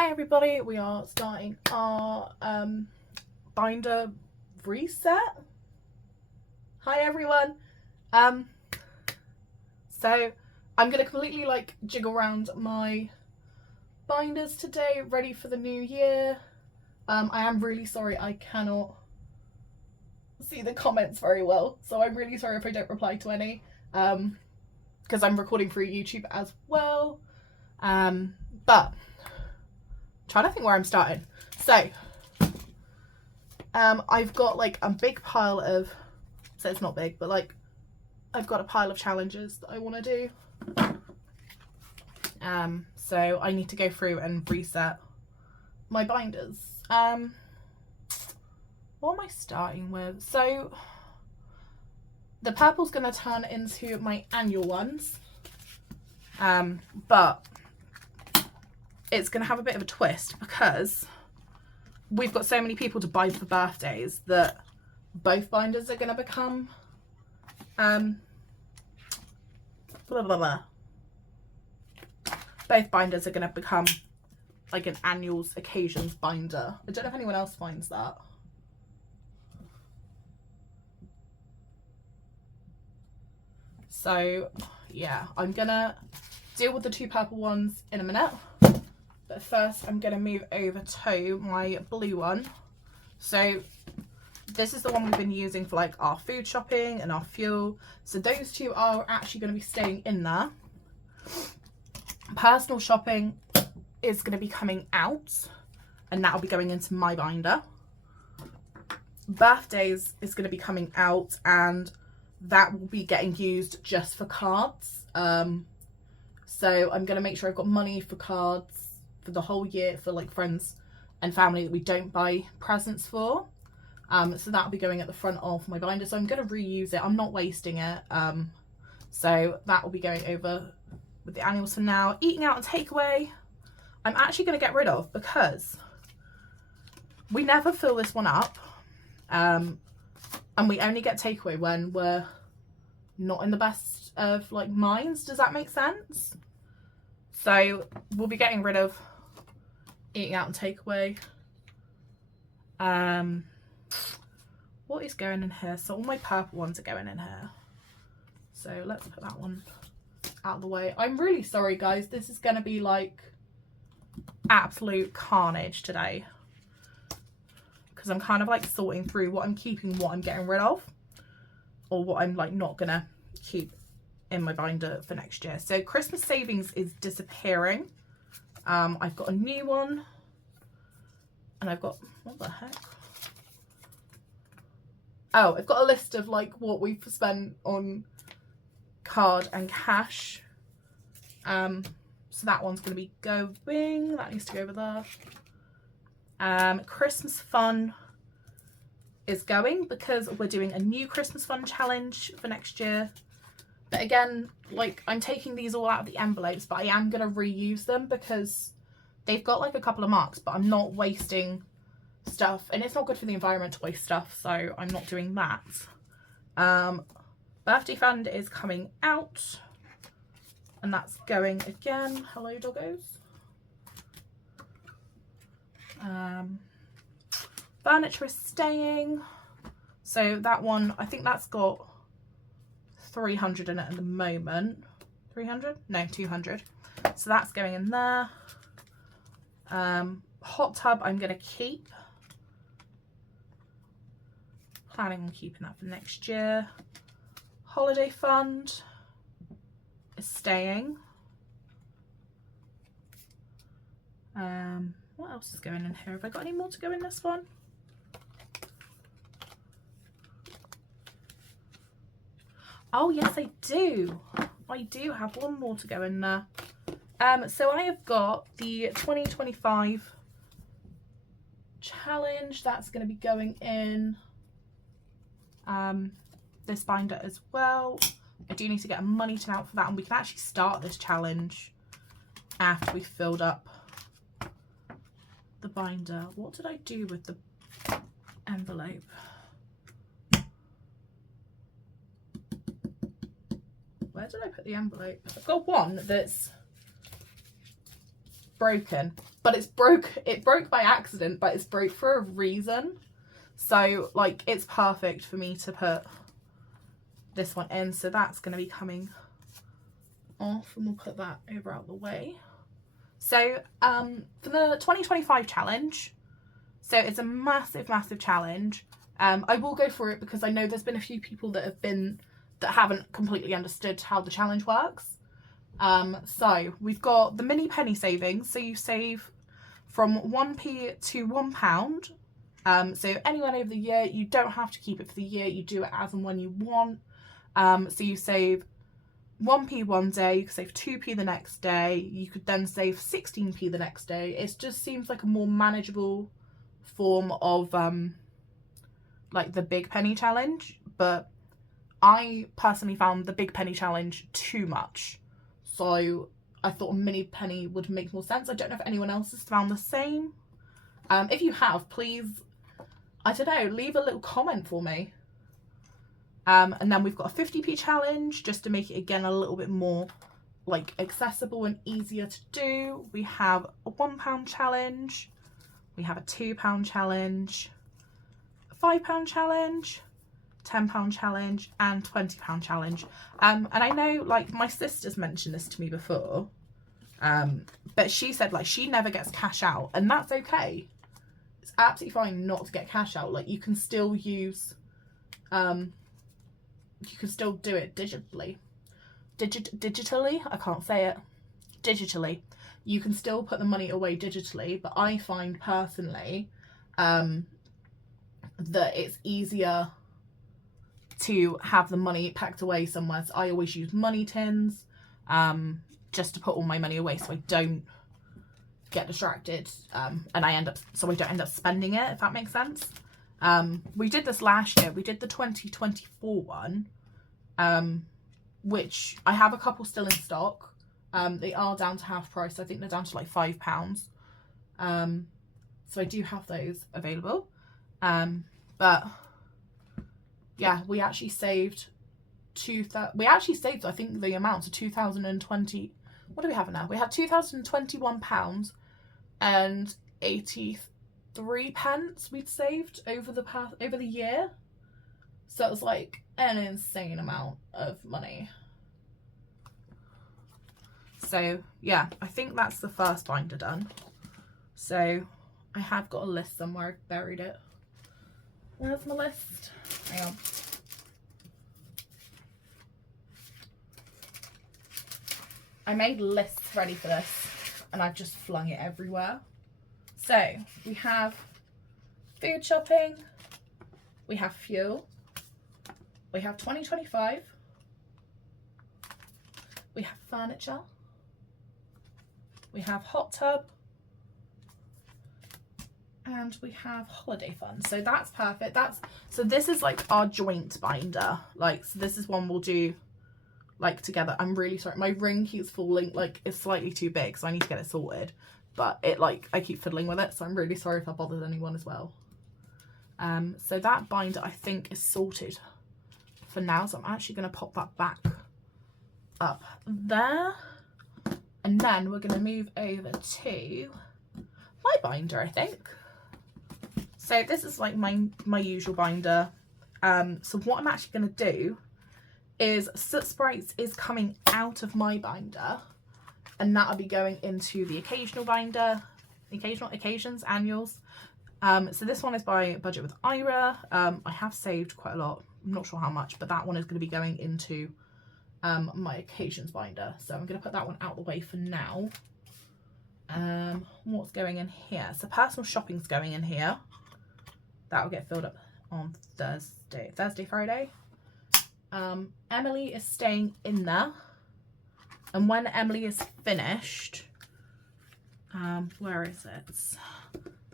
Hi everybody, we are starting our binder reset. Hi everyone. So I'm gonna completely jiggle around my binders today, ready for the new year. I am really sorry I cannot see the comments very well, so I'm really sorry if I don't reply to any, because I'm recording through YouTube as well. But trying to think where I'm starting. So I've got a big pile of, so it's not big, but I've got a pile of challenges that I want to do. So I need to go through and reset my binders. What am I starting with? So the purple's going to turn into my annual ones, but it's going to have a bit of a twist because we've got so many people to buy for birthdays that both binders are going to become both binders are going to become like an annuals occasions binder. I don't know if anyone else finds that. So yeah, I'm gonna deal with the two purple ones in a minute, but first I'm gonna move over to my blue one. So this is the one we've been using for our food shopping and our fuel. So those two are actually going to be staying in there. Personal shopping is going to be coming out, and that'll be going into my binder. Birthdays is going to be coming out, and that will be getting used just for cards. So I'm going to make sure I've got money for cards for the whole year for friends and family that we don't buy presents for. So that'll be going at the front of my binder. So I'm going to reuse it. I'm not wasting it. So that will be going over with the annuals for now. Eating out and takeaway, I'm actually going to get rid of because we never fill this one up. And we only get takeaway when we're not in the best of minds. Does that make sense? So we'll be getting rid of eating out and takeaway. What is going in here? So all my purple ones are going in here. So let's put that one out of the way. I'm really sorry, guys. This is going to be absolute carnage today, because I'm kind of sorting through what I'm keeping, what I'm getting rid of, or what I'm not going to keep in my binder for next year. So Christmas savings is disappearing. I've got a new one, and I've got, what the heck? Oh, I've got a list of what we've spent on card and cash. So that one's going to be going. That needs to go over there. Christmas fun is going because we're doing a new Christmas fun challenge for next year. But again, I'm taking these all out of the envelopes, but I am going to reuse them because they've got a couple of marks, but I'm not wasting stuff, and it's not good for the environment to waste stuff, so I'm not doing that. Birthday fund is coming out, and that's going again. Hello, doggos. Furniture is staying, so that one, I think that's got 300 in it at the moment. 300? No, 200. So that's going in there. Hot tub I'm going to keep. Planning on keeping that for next year. Holiday fund is staying. What else is going in here? Have I got any more to go in this one? Oh yes, I do. I do have one more to go in there. So I have got the 2025 challenge. That's going to be going in this binder as well. I do need to get a money tin out for that, and we can actually start this challenge after we've filled up the binder. What did I do with the envelope? Where did I put the envelope? I've got one that's broken, but it broke by accident, but it's broke for a reason. So like it's perfect for me to put this one in. So that's going to be coming off, and we'll put that over out the way. So for the 2025 challenge, so it's a massive challenge. I will go through it because I know there's been a few people that haven't completely understood how the challenge works. So we've got the mini penny savings. So you save from 1p to £1. So anywhere over the year, you don't have to keep it for the year. You do it as and when you want. So you save 1p one day, you could save 2p the next day. You could then save 16p the next day. It just seems like a more manageable form of like the big penny challenge, but I personally found the big penny challenge too much. So I thought a mini penny would make more sense. I don't know if anyone else has found the same. If you have, please, I don't know, leave a little comment for me. And then we've got a 50p challenge, just to make it again a little bit more like accessible and easier to do. We have a £1 challenge. We have a £2 challenge, a £5 challenge, £10 challenge, and £20 challenge. And I know like my sister's mentioned this to me before, but she said like she never gets cash out, and that's okay. It's absolutely fine not to get cash out. Like you can still use you can still do it digitally. Digitally? I can't say it. Digitally. You can still put the money away digitally, but I find personally that it's easier to have the money packed away somewhere. So I always use money tins just to put all my money away so I don't get distracted and I don't end up spending it, if that makes sense. We did this last year. We did the 2024 one, which I have a couple still in stock. They are down to half price. I think they're down to like £5. So I do have those available. But yeah, we actually saved I think the amount to 2020. What do we have now? We had £2,021 and 83 pence we'd saved over the year. So it was like an insane amount of money. So yeah, I think that's the first binder done. So I have got a list somewhere. I've buried it. Where's my list? Hang on. I made lists ready for this and I've just flung it everywhere. So we have food shopping, we have fuel, we have 2025, we have furniture, we have hot tub, and we have holiday fund. So that's perfect. So this is like our joint binder. Like, so this is one we'll do like together. I'm really sorry. My ring keeps falling, like it's slightly too big, so I need to get it sorted. But it like, I keep fiddling with it. So I'm really sorry if I bothered anyone as well. So that binder I think is sorted for now. So I'm actually going to pop that back up there. And then we're going to move over to my binder, I think. So this is like my usual binder. So what I'm actually going to do is Soot Sprites is coming out of my binder, and that'll be going into the occasional binder, occasions, annuals. So this one is by Budget with Ira. I have saved quite a lot. I'm not sure how much, but that one is going to be going into my occasions binder. So I'm going to put that one out the way for now. What's going in here? So personal shopping's going in here. That will get filled up on Thursday, Friday. Emily is staying in there. And when Emily is finished, where is it?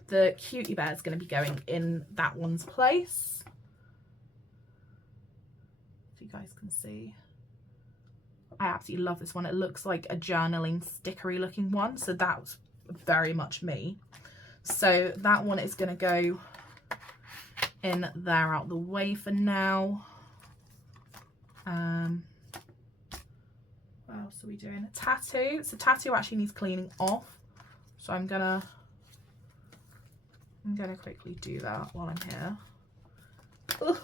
The Cutie Bear is going to be going in that one's place. If you guys can see. I absolutely love this one. It looks like a journaling stickery looking one. So that's very much me. So that one is going to go in there out the way for now. What else are we doing? Tattoo. So tattoo actually needs cleaning off. So I'm gonna quickly do that while I'm here. Ugh.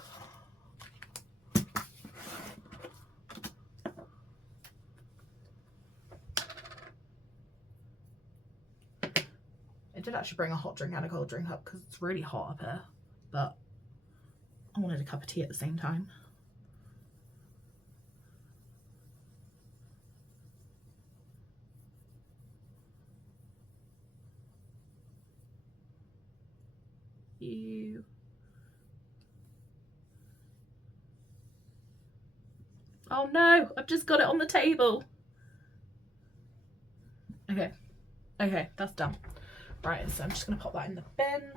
I did actually bring a hot drink and a cold drink up because it's really hot up here, but I wanted a cup of tea at the same time. Oh no, I've just got it on the table. Okay, that's done. Right, so I'm just gonna pop that in the bin.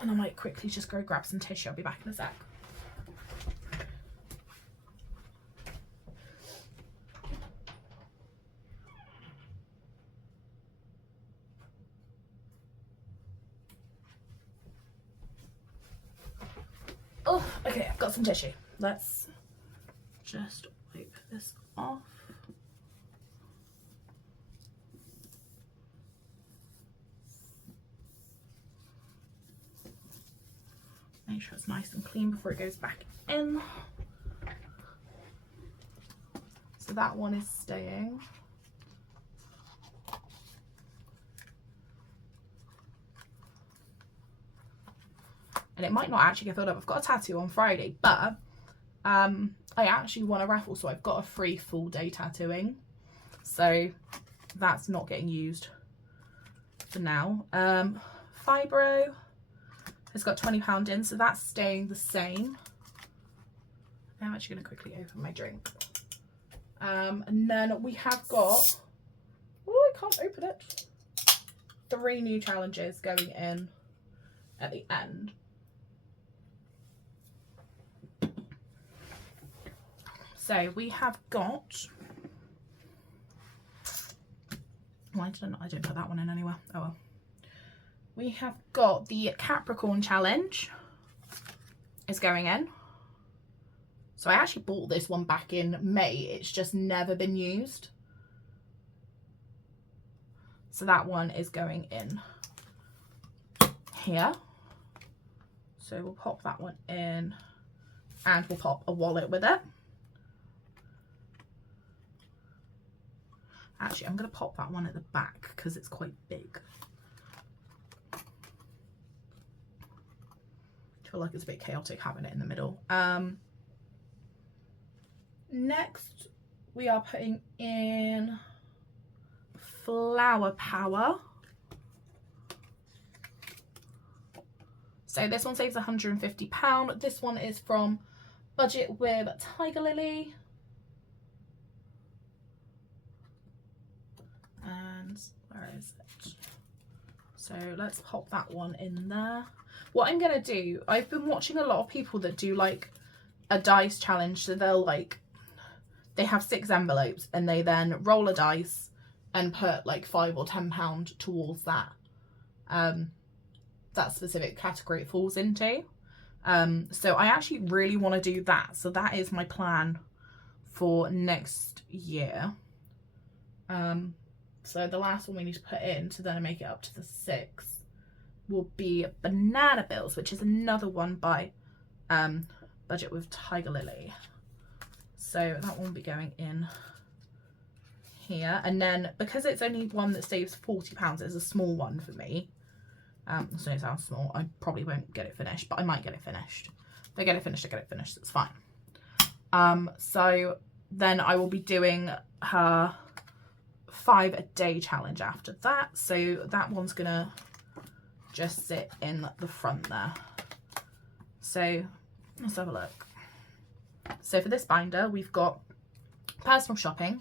And I might quickly just go grab some tissue. I'll be back in a sec. Oh, okay, I've got some tissue. Let's just wipe this off. Make sure it's nice and clean before it goes back in. So that one is staying. And it might not actually get filled up. I've got a tattoo on Friday, but I actually won a raffle, so I've got a free full day tattooing. So that's not getting used for now. Fibro has got £20 in, so that's staying the same. I'm actually going to quickly open my drink. And then we have got, oh, I can't open it, 3 new challenges going in at the end. So we have got, why didn't I don't put that one in anywhere? Oh well. We have got the Capricorn challenge is going in. So I actually bought this one back in May. It's just never been used. So that one is going in here. So we'll pop that one in and we'll pop a wallet with it. Actually, I'm going to pop that one at the back because it's quite big. I feel like it's a bit chaotic having it in the middle. Next, we are putting in Flower Power. So this one saves £150. This one is from Budget with Tiger Lily. And where is it? So let's pop that one in there. What I'm going to do, I've been watching a lot of people that do like a dice challenge. So they'll like, they have 6 envelopes and they then roll a dice and put like £5 or £10 towards that. That specific category it falls into. So I actually really want to do that. So that is my plan for next year. So the last one we need to put in to then make it up to the 6 will be Banana Bills, which is another one by Budget with Tiger Lily. So that one will be going in here. And then because it's only one that saves £40, it's a small one for me. So it sounds small. I probably won't get it finished, but I might get it finished. If I get it finished, I get it finished. It's fine. So then I will be doing her 5-a-day challenge after that. So that one's gonna just sit in the front there. So let's have a look. So for this binder, we've got personal shopping,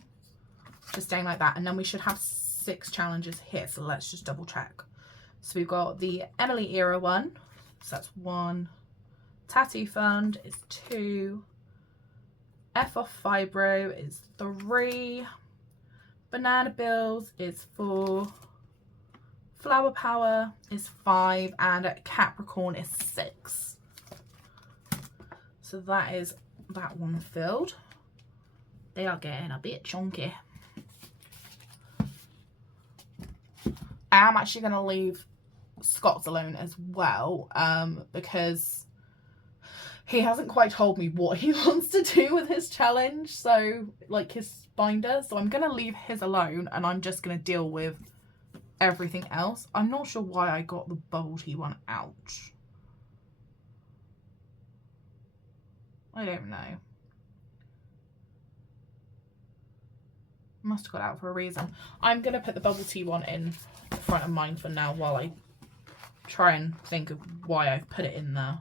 just staying like that. And then we should have 6 challenges here. So let's just double check. So we've got the Emily Era one. So that's 1. Tattoo Fund is 2. F off Fibro is 3. Banana Bills is 4. Flower Power is 5. And Capricorn is 6. So that is that one filled. They are getting a bit chunky. I am actually going to leave Scott's alone as well, because he hasn't quite told me what he wants to do with his challenge, so like his binder. So I'm going to leave his alone, and I'm just going to deal with everything else. I'm not sure why I got the bubble tea one out. I don't know. Must have got out for a reason. I'm going to put the bubble tea one in front of mine for now while I try and think of why I've put it in there.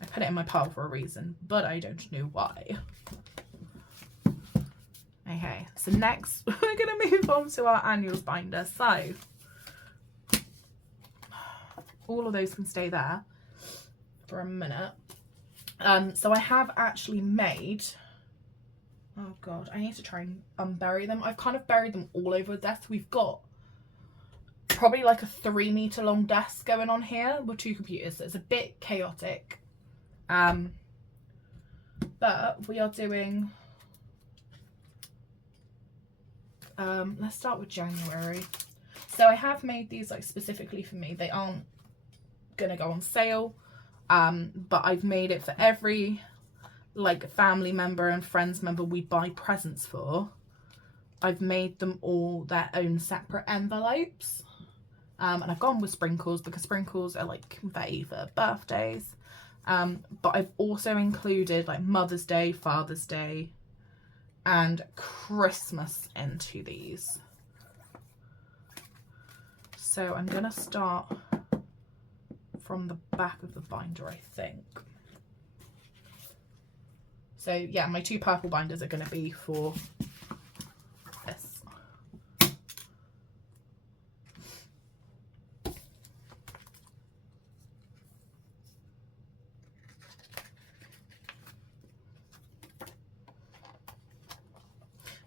I put it in my pile for a reason, but I don't know why. Okay, so next we're going to move on to our annuals binder. So all of those can stay there for a minute. So I have actually made, oh god, I need to try and unbury them. I've kind of buried them all over the desk. We've got probably like a 3-meter long desk going on here with 2 computers, so it's a bit chaotic. But we are doing, let's start with January. So I have made these like specifically for me. They aren't gonna go on sale, but I've made it for every like family member and friends member we buy presents for. I've made them all their own separate envelopes, and I've gone with sprinkles because sprinkles are like confetti for birthdays. But I've also included like Mother's Day, Father's Day, and Christmas into these. So I'm gonna start from the back of the binder, I think. So yeah, my 2 purple binders are gonna be for this.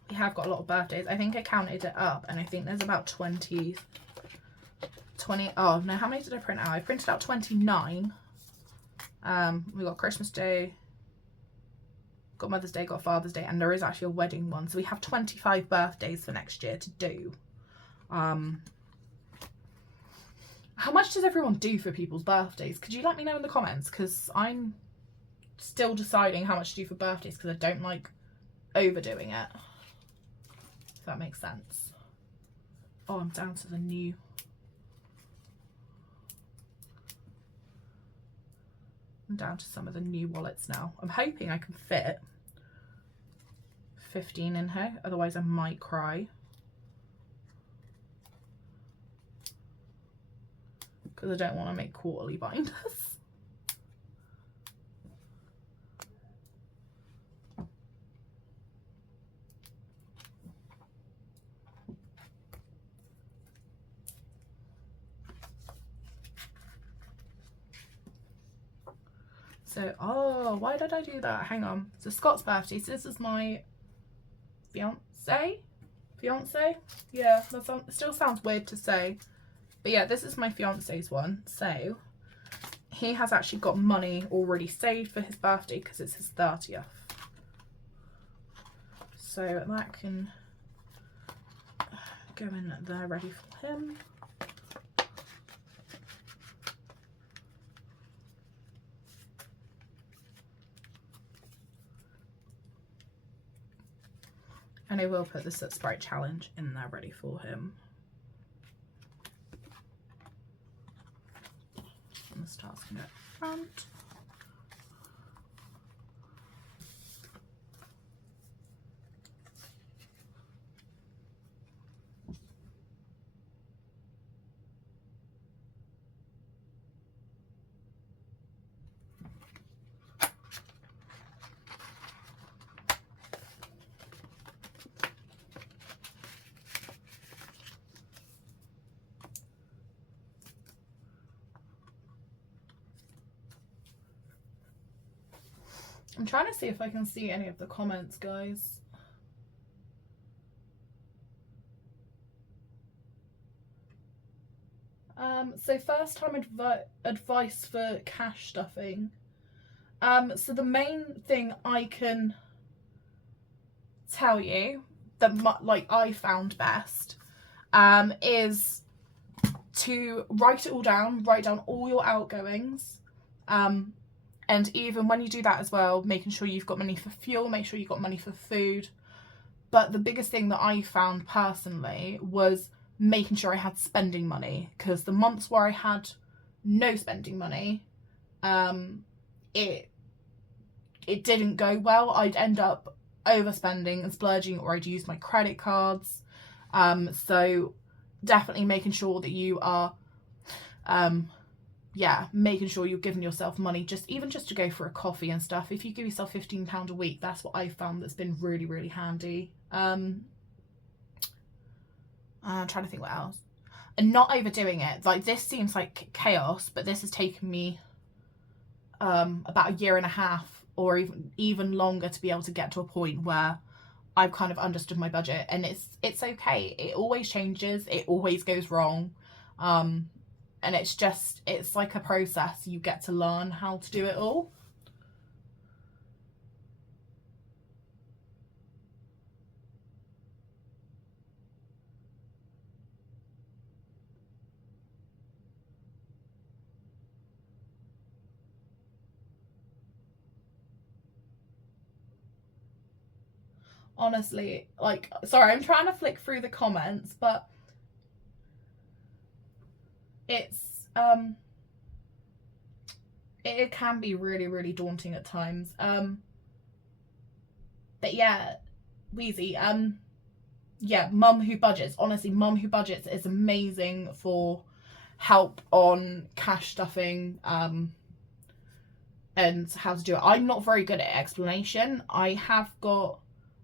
We have got a lot of birthdays. I think I counted it up and I think there's about 20, oh no, how many did I print out? I printed out 29. We got Christmas Day, got Mother's Day, got Father's Day, and there is actually a wedding one. So we have 25 birthdays for next year to do. How much does everyone do for people's birthdays? Could you let me know in the comments? Because I'm still deciding how much to do for birthdays because I don't like overdoing it. If that makes sense. Oh, I'm down to the new. I'm down to some of the new wallets now. I'm hoping I can fit 15 in here, otherwise I might cry. Because I don't want to make quarterly binders. So, oh, why did I do that? Hang on. So Scott's birthday. So this is my fiance? Yeah, that still sounds weird to say. But yeah, this is my fiance's one. So he has actually got money already saved for his birthday because it's his 30th. So that can go in there ready for him. And I will put the Soot Sprite challenge in there ready for him. And the star's going at front. I'm trying to see if I can see any of the comments, guys. So first time advice for cash stuffing. So the main thing I can tell you that like I found best is to write it all down, write down all your outgoings. And even when you do that as well, making sure you've got money for fuel, make sure you've got money for food. But the biggest thing that I found personally was making sure I had spending money, because the months where I had no spending money, it didn't go well. I'd end up overspending and splurging, or I'd use my credit cards. So definitely making sure that you are making sure you're giving yourself money, even just to go for a coffee and stuff. If you give yourself £15 a week, that's what I found that's been really, really handy. I'm trying to think what else. And not overdoing it. Like, this seems like chaos, but this has taken me about a year and a half or even longer to be able to get to a point where I've kind of understood my budget. And it's okay. It always changes. It always goes wrong. And it's like a process. You get to learn how to do it all. Honestly, like, sorry, I'm trying to flick through the comments, but it's it can be really, really daunting at times. But yeah, Wheezy, yeah, Mum Who Budgets. Honestly, Mum Who Budgets is amazing for help on cash stuffing, and how to do it. I'm not very good at explanation.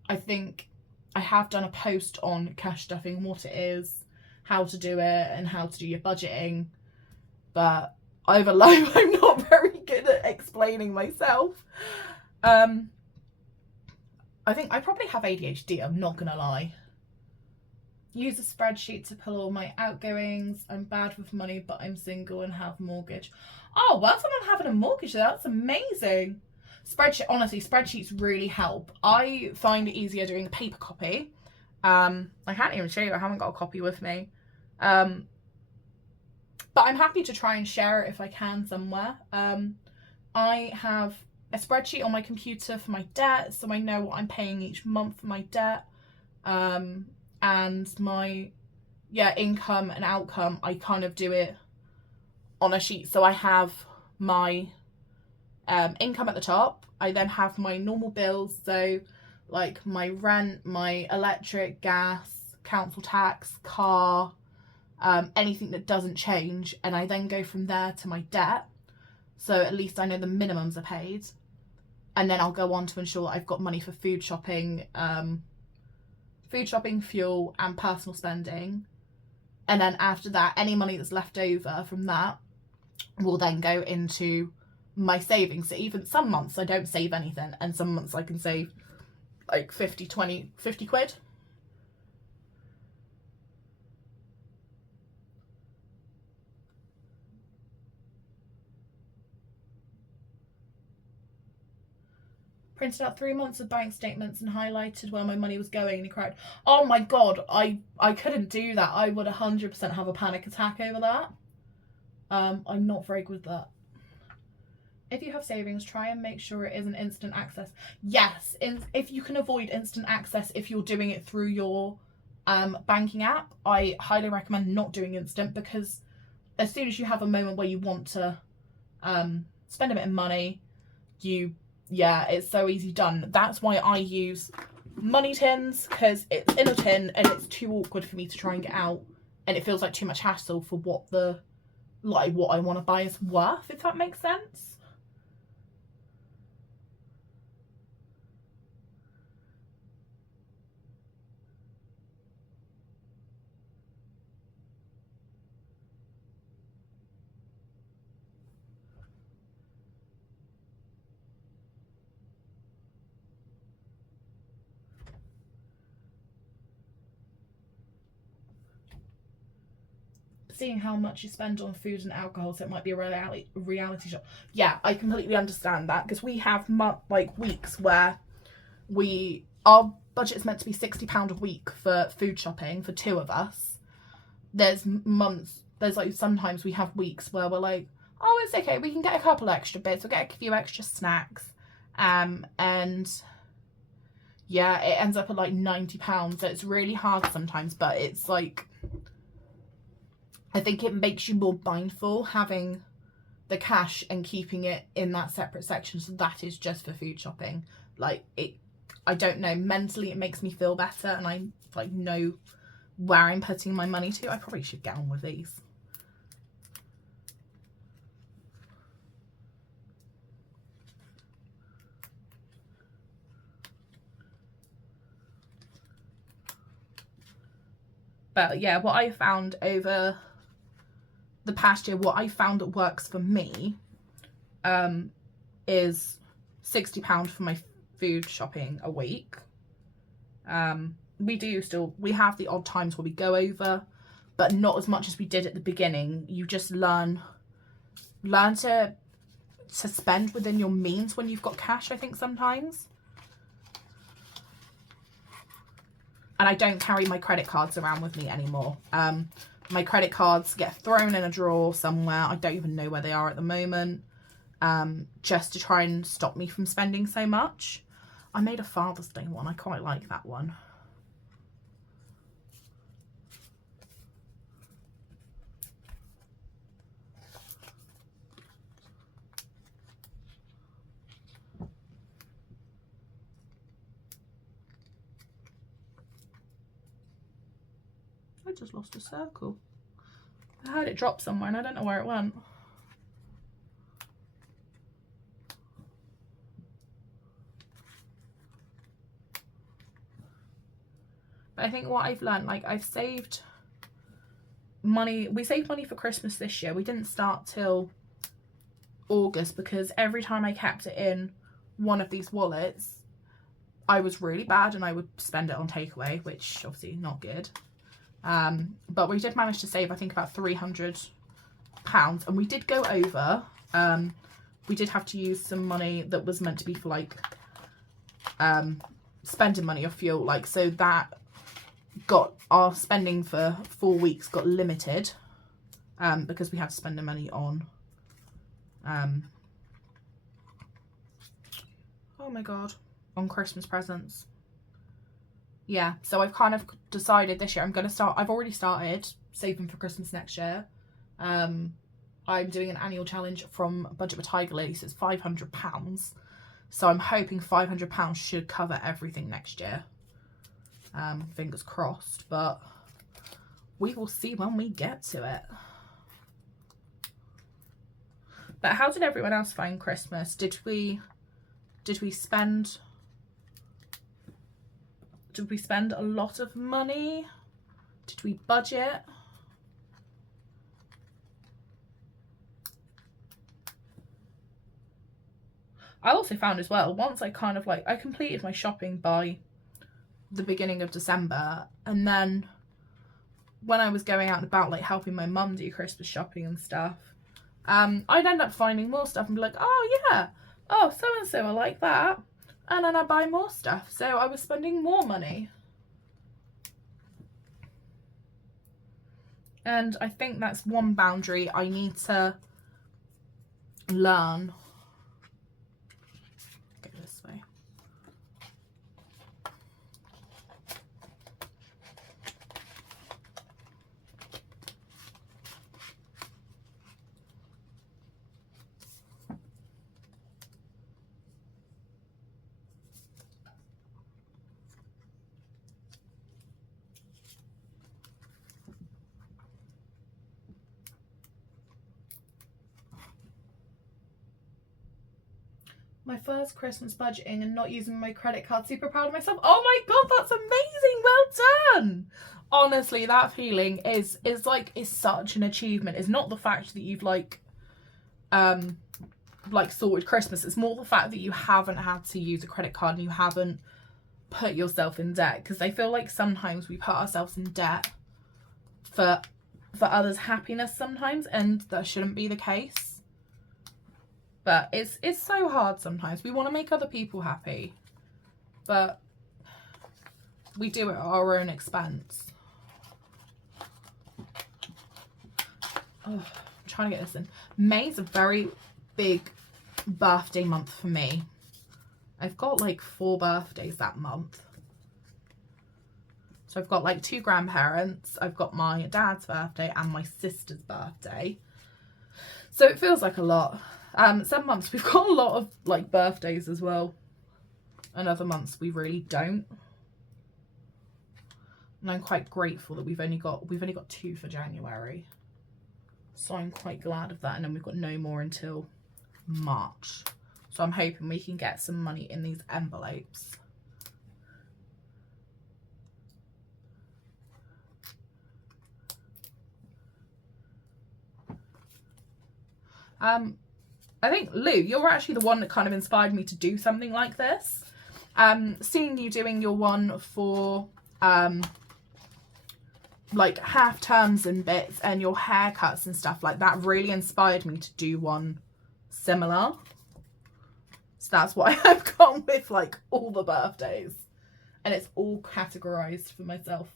I think I have done a post on cash stuffing, what it is, how to do it, and how to do your budgeting. But over live, I'm not very good at explaining myself. I think I probably have ADHD, I'm not gonna lie. Use a spreadsheet to pull all my outgoings. I'm bad with money, but I'm single and have mortgage. Oh, well done on having a mortgage. That's amazing. Honestly, spreadsheets really help. I find it easier doing paper copy. I can't even show you. I haven't got a copy with me. But I'm happy to try and share it if I can somewhere. I have a spreadsheet on my computer for my debt, so I know what I'm paying each month for my debt. And my income and outcome, I kind of do it on a sheet. So I have my income at the top. I then have my normal bills, so like my rent, my electric, gas, council tax, car, anything that doesn't change. And I then go from there to my debt, so at least I know the minimums are paid. And then I'll go on to ensure I've got money for food shopping, fuel, and personal spending. And then after that, any money that's left over from that will then go into my savings. So even some months I don't save anything, and some months I can save like 50 quid. Printed out 3 months of bank statements and highlighted where my money was going, and he cried. Oh my god, I couldn't do that. I would 100% have a panic attack over that. I'm not very good with that. If you have savings, try and make sure it isn't instant access. Yes, if you can avoid instant access if you're doing it through your banking app, I highly recommend not doing instant, because as soon as you have a moment where you want to spend a bit of money, it's so easy done. That's why I use money tins, because it's in a tin and it's too awkward for me to try and get out, and it feels like too much hassle for what I want to buy is worth, if that makes sense. Seeing how much you spend on food and alcohol, so it might be a reality shock. Yeah, I completely understand that, because we have weeks where our budget is meant to be £60 a week for food shopping for 2 of us, there's months, there's like sometimes we have weeks where we're like, oh, it's okay, we can get a couple extra bits, we'll get a few extra snacks, and yeah, it ends up at like £90. So it's really hard sometimes, but it's like, I think it makes you more mindful having the cash and keeping it in that separate section. So that is just for food shopping. Like, it, I don't know, mentally it makes me feel better, and I like know where I'm putting my money to. I probably should get on with these. But yeah, what I found over the past year, what I found that works for me is £60 for my food shopping a week. We have the odd times where we go over, but not as much as we did at the beginning. You just learn to spend within your means when you've got cash, I think, sometimes. And I don't carry my credit cards around with me anymore. My credit cards get thrown in a drawer somewhere. I don't even know where they are at the moment. Just to try and stop me from spending so much. I made a Father's Day one. I quite like that one. I just lost a circle. I heard it drop somewhere and I don't know where it went. But I think what I've learned, like, I've saved money. We saved money for Christmas this year. We didn't start till August because every time I kept it in one of these wallets, I was really bad and I would spend it on takeaway, which obviously not good. But we did manage to save, I think, about £300, and we did go over. We did have to use some money that was meant to be for like spending money or fuel, like, so that got our spending for 4 weeks got limited because we had to spend the money on oh my god, on Christmas presents. Yeah, so I've kind of decided this year I've already started saving for Christmas next year. I'm doing an annual challenge from Budget with Tiger Lily, so it's £500. So I'm hoping £500 should cover everything next year. Fingers crossed, but we will see when we get to it. But how did everyone else find Christmas? Did we spend a lot of money? Did we budget? I also found as well, once I kind of like, I completed my shopping by the beginning of December, and then when I was going out and about, like, helping my mum do Christmas shopping and stuff, I'd end up finding more stuff and be like, oh yeah, oh, so and so, I like that, and then I buy more stuff. So I was spending more money, and I think that's one boundary I need to learn. Go this way. My first Christmas budgeting and not using my credit card. Super proud of myself. Oh my god, that's amazing. Well done. Honestly, that feeling is such an achievement. It's not the fact that you've like sorted Christmas. It's more the fact that you haven't had to use a credit card and you haven't put yourself in debt, because I feel like sometimes we put ourselves in debt for others' happiness sometimes, and that shouldn't be the case. But it's so hard sometimes. We want to make other people happy, but we do it at our own expense. I'm trying to get this in. May's a very big birthday month for me. I've got like 4 birthdays that month. So I've got like 2 grandparents, I've got my dad's birthday and my sister's birthday. So it feels like a lot. Some months we've got a lot of like birthdays as well. And other months we really don't. And I'm quite grateful that we've only got 2 for January. So I'm quite glad of that. And then we've got no more until March. So I'm hoping we can get some money in these envelopes. I think, Lou, you're actually the one that kind of inspired me to do something like this. Seeing you doing your one for like half terms and bits and your haircuts and stuff like that really inspired me to do one similar. So that's why I've gone with like all the birthdays. And it's all categorized for myself.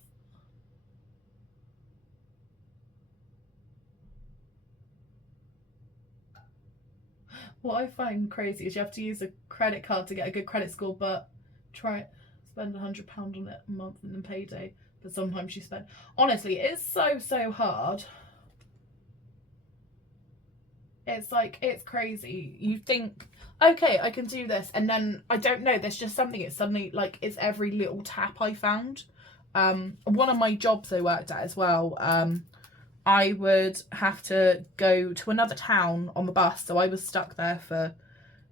What I find crazy is you have to use a credit card to get a good credit score, but spend £100 on it a month and then payday. But sometimes you spend. Honestly, it's so hard. It's like, it's crazy. You think, okay, I can do this, and then I don't know. There's just something. It's suddenly like it's every little tap I found. One of my jobs I worked at as well. I would have to go to another town on the bus. So I was stuck there for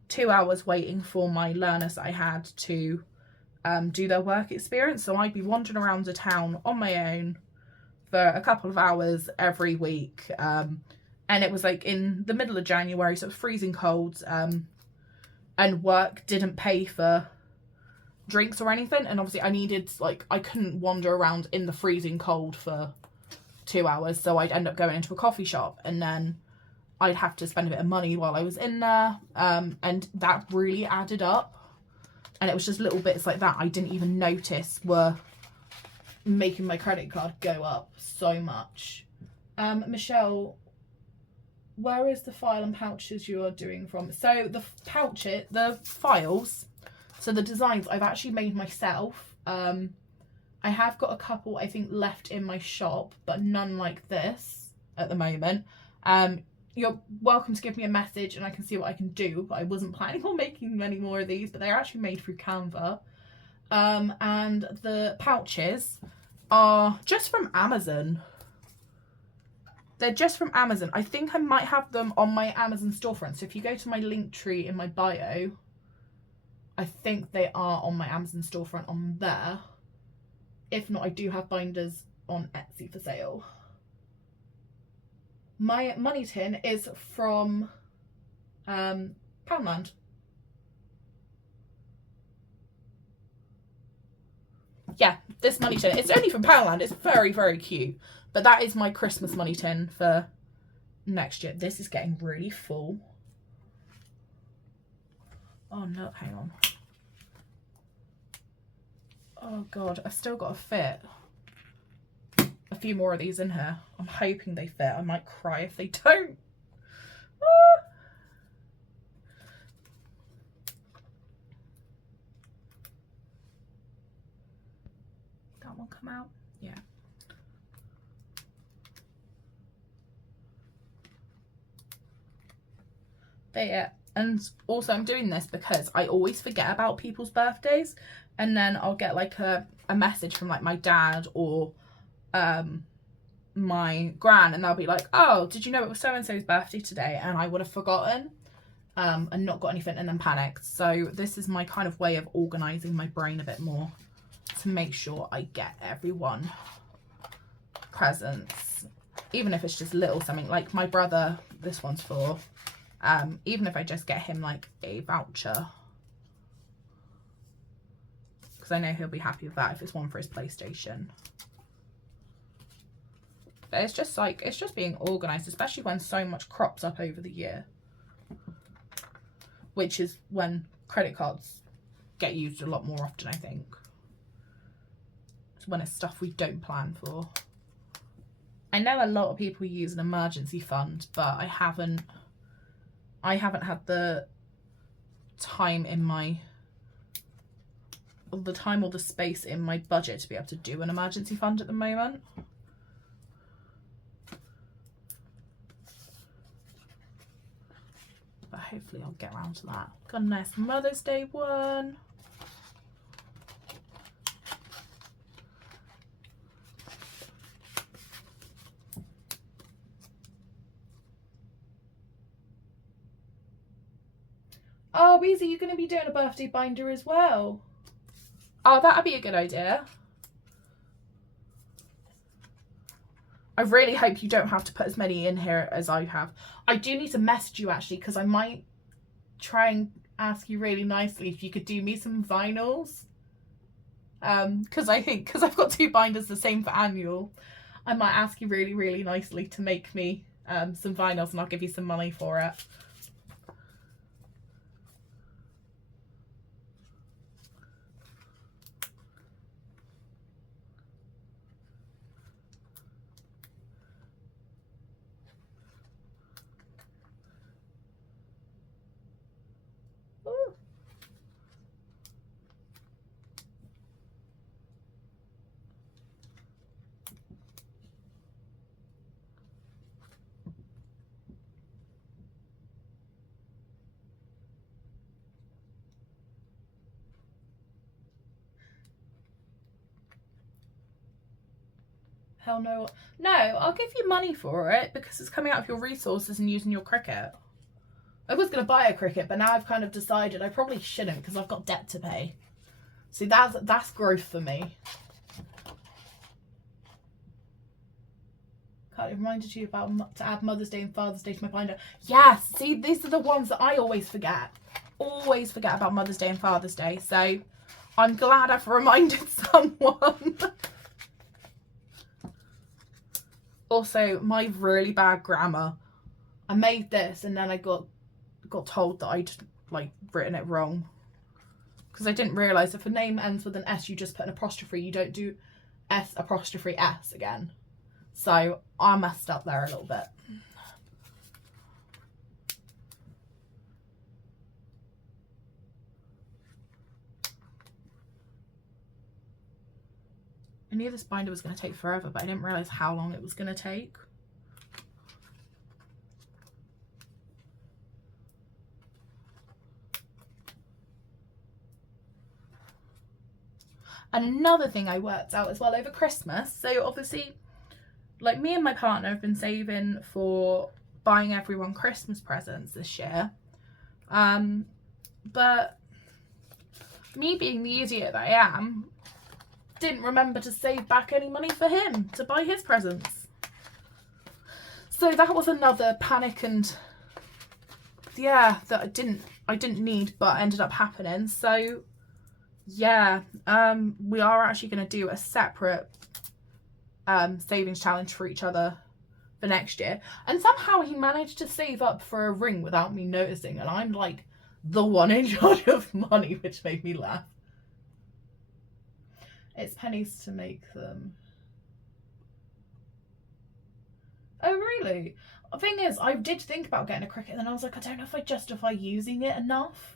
2 hours waiting for my learners that I had to do their work experience. So I'd be wandering around the town on my own for a couple of hours every week. And it was like in the middle of January, so it was freezing cold. And work didn't pay for drinks or anything. And obviously I couldn't wander around in the freezing cold for 2 hours, so I'd end up going into a coffee shop and then I'd have to spend a bit of money while I was in there, and that really added up. And it was just little bits like that I didn't even notice were making my credit card go up so much. Michelle, where is the file and pouches you are doing from? So the files, so the designs I've actually made myself. I have got a couple, I think, left in my shop, but none like this at the moment. You're welcome to give me a message and I can see what I can do, but I wasn't planning on making many more of these, but they're actually made through Canva. And the pouches are just from Amazon. They're just from Amazon. I think I might have them on my Amazon storefront. So if you go to my link tree in my bio, I think they are on my Amazon storefront on there. If not, I do have binders on Etsy for sale. My money tin is from Poundland. Yeah, this money tin. It's only from Poundland. It's very, very cute. But that is my Christmas money tin for next year. This is getting really full. Oh no, hang on. Oh God, I've still got to fit a few more of these in here. I'm hoping they fit. I might cry if they don't. Ah. That one come out? Yeah. But yeah, and also I'm doing this because I always forget about people's birthdays. And then I'll get like a message from like my dad or my gran, and they'll be like, oh, did you know it was so-and-so's birthday today? And I would have forgotten and not got anything and then panicked. So this is my kind of way of organising my brain a bit more to make sure I get everyone presents. Even if it's just little something, like my brother, this one's for, even if I just get him like a voucher, because I know he'll be happy with that if it's one for his PlayStation. But it's just like, it's just being organised, especially when so much crops up over the year. Which is when credit cards get used a lot more often, I think. It's when it's stuff we don't plan for. I know a lot of people use an emergency fund, but I haven't had the time in my or the space in my budget to be able to do an emergency fund at the moment. But hopefully I'll get around to that. Got a nice Mother's Day one. Oh, Weezy, you're going to be doing a birthday binder as well. Oh, that'd be a good idea. I really hope you don't have to put as many in here as I have. I do need to message you actually, because I might try and ask you really nicely if you could do me some vinyls. Because I've got 2 binders, the same for annual, I might ask you really, really nicely to make me some vinyls, and I'll give you some money for it. Hell no. No, I'll give you money for it because it's coming out of your resources and using your Cricut. I was going to buy a Cricut, but now I've kind of decided I probably shouldn't because I've got debt to pay. See, that's growth for me. Carly reminded you about to add Mother's Day and Father's Day to my binder. Yes, see, these are the ones that I always forget. Always forget about Mother's Day and Father's Day. So I'm glad I've reminded someone. Also, my really bad grammar. I made this and then I got told that I'd like written it wrong. Because I didn't realise if a name ends with an S, you just put an apostrophe. You don't do S''S again. So I messed up there a little bit. I knew this binder was going to take forever, but I didn't realise how long it was going to take. And another thing I worked out as well over Christmas, so obviously, like me and my partner have been saving for buying everyone Christmas presents this year. But me being the idiot that I am, didn't remember to save back any money for him to buy his presents. So that was another panic and yeah, that I didn't need but ended up happening. So yeah, we are actually going to do a separate savings challenge for each other for next year. And somehow he managed to save up for a ring without me noticing, and I'm like the one in charge of money, which made me laugh. It's pennies to make them. Oh, really? The thing is, I did think about getting a Cricut, and then I was like, I don't know if I justify using it enough.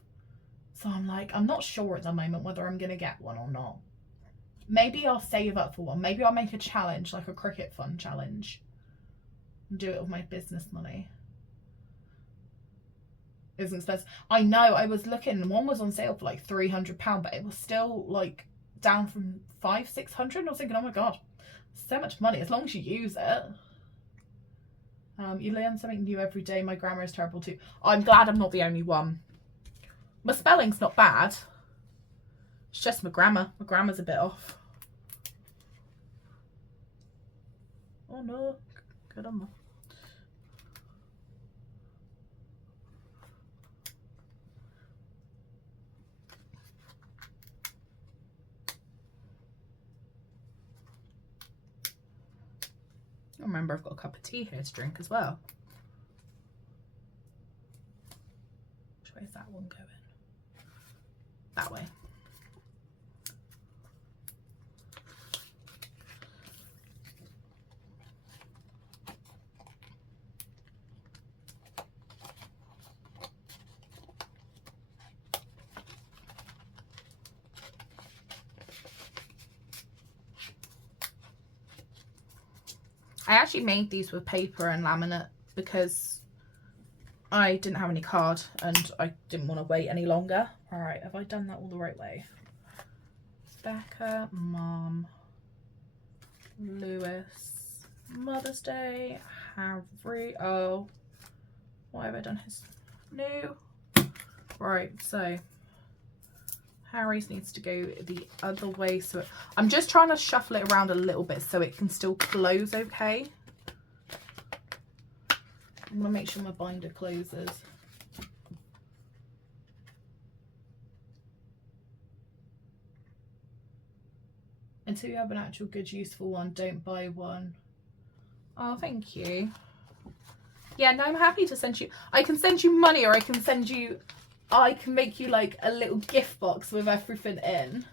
So I'm like, I'm not sure at the moment whether I'm going to get one or not. Maybe I'll save up for one. Maybe I'll make a challenge, like a Cricut fund challenge. And do it with my business money. Isn't expensive. I know, I was looking, one was on sale for like £300, but it was still like down from £500-600, and I was thinking, oh my god, so much money as long as you use it. You learn something new every day. My grammar is terrible too. I'm glad I'm not the only one. My spelling's not bad, it's just my grammar's a bit off. Oh no, good on that. Remember, I've got a cup of tea here to drink as well. Which way is that one going? That way. I actually made these with paper and laminate because I didn't have any card and I didn't want to wait any longer. All right, have I done that all the right way? Becca, Mum, Lewis, Mother's Day, Harry. Oh, why have I done his new? Right, so Harry's needs to go the other way. So I'm just trying to shuffle it around a little bit so it can still close okay. I'm gonna make sure my binder closes. Until you have an actual good useful one, don't buy one. Oh, thank you. Yeah, no, I'm happy to send you. I can send you money, or I can send you, I can make you like a little gift box with everything in.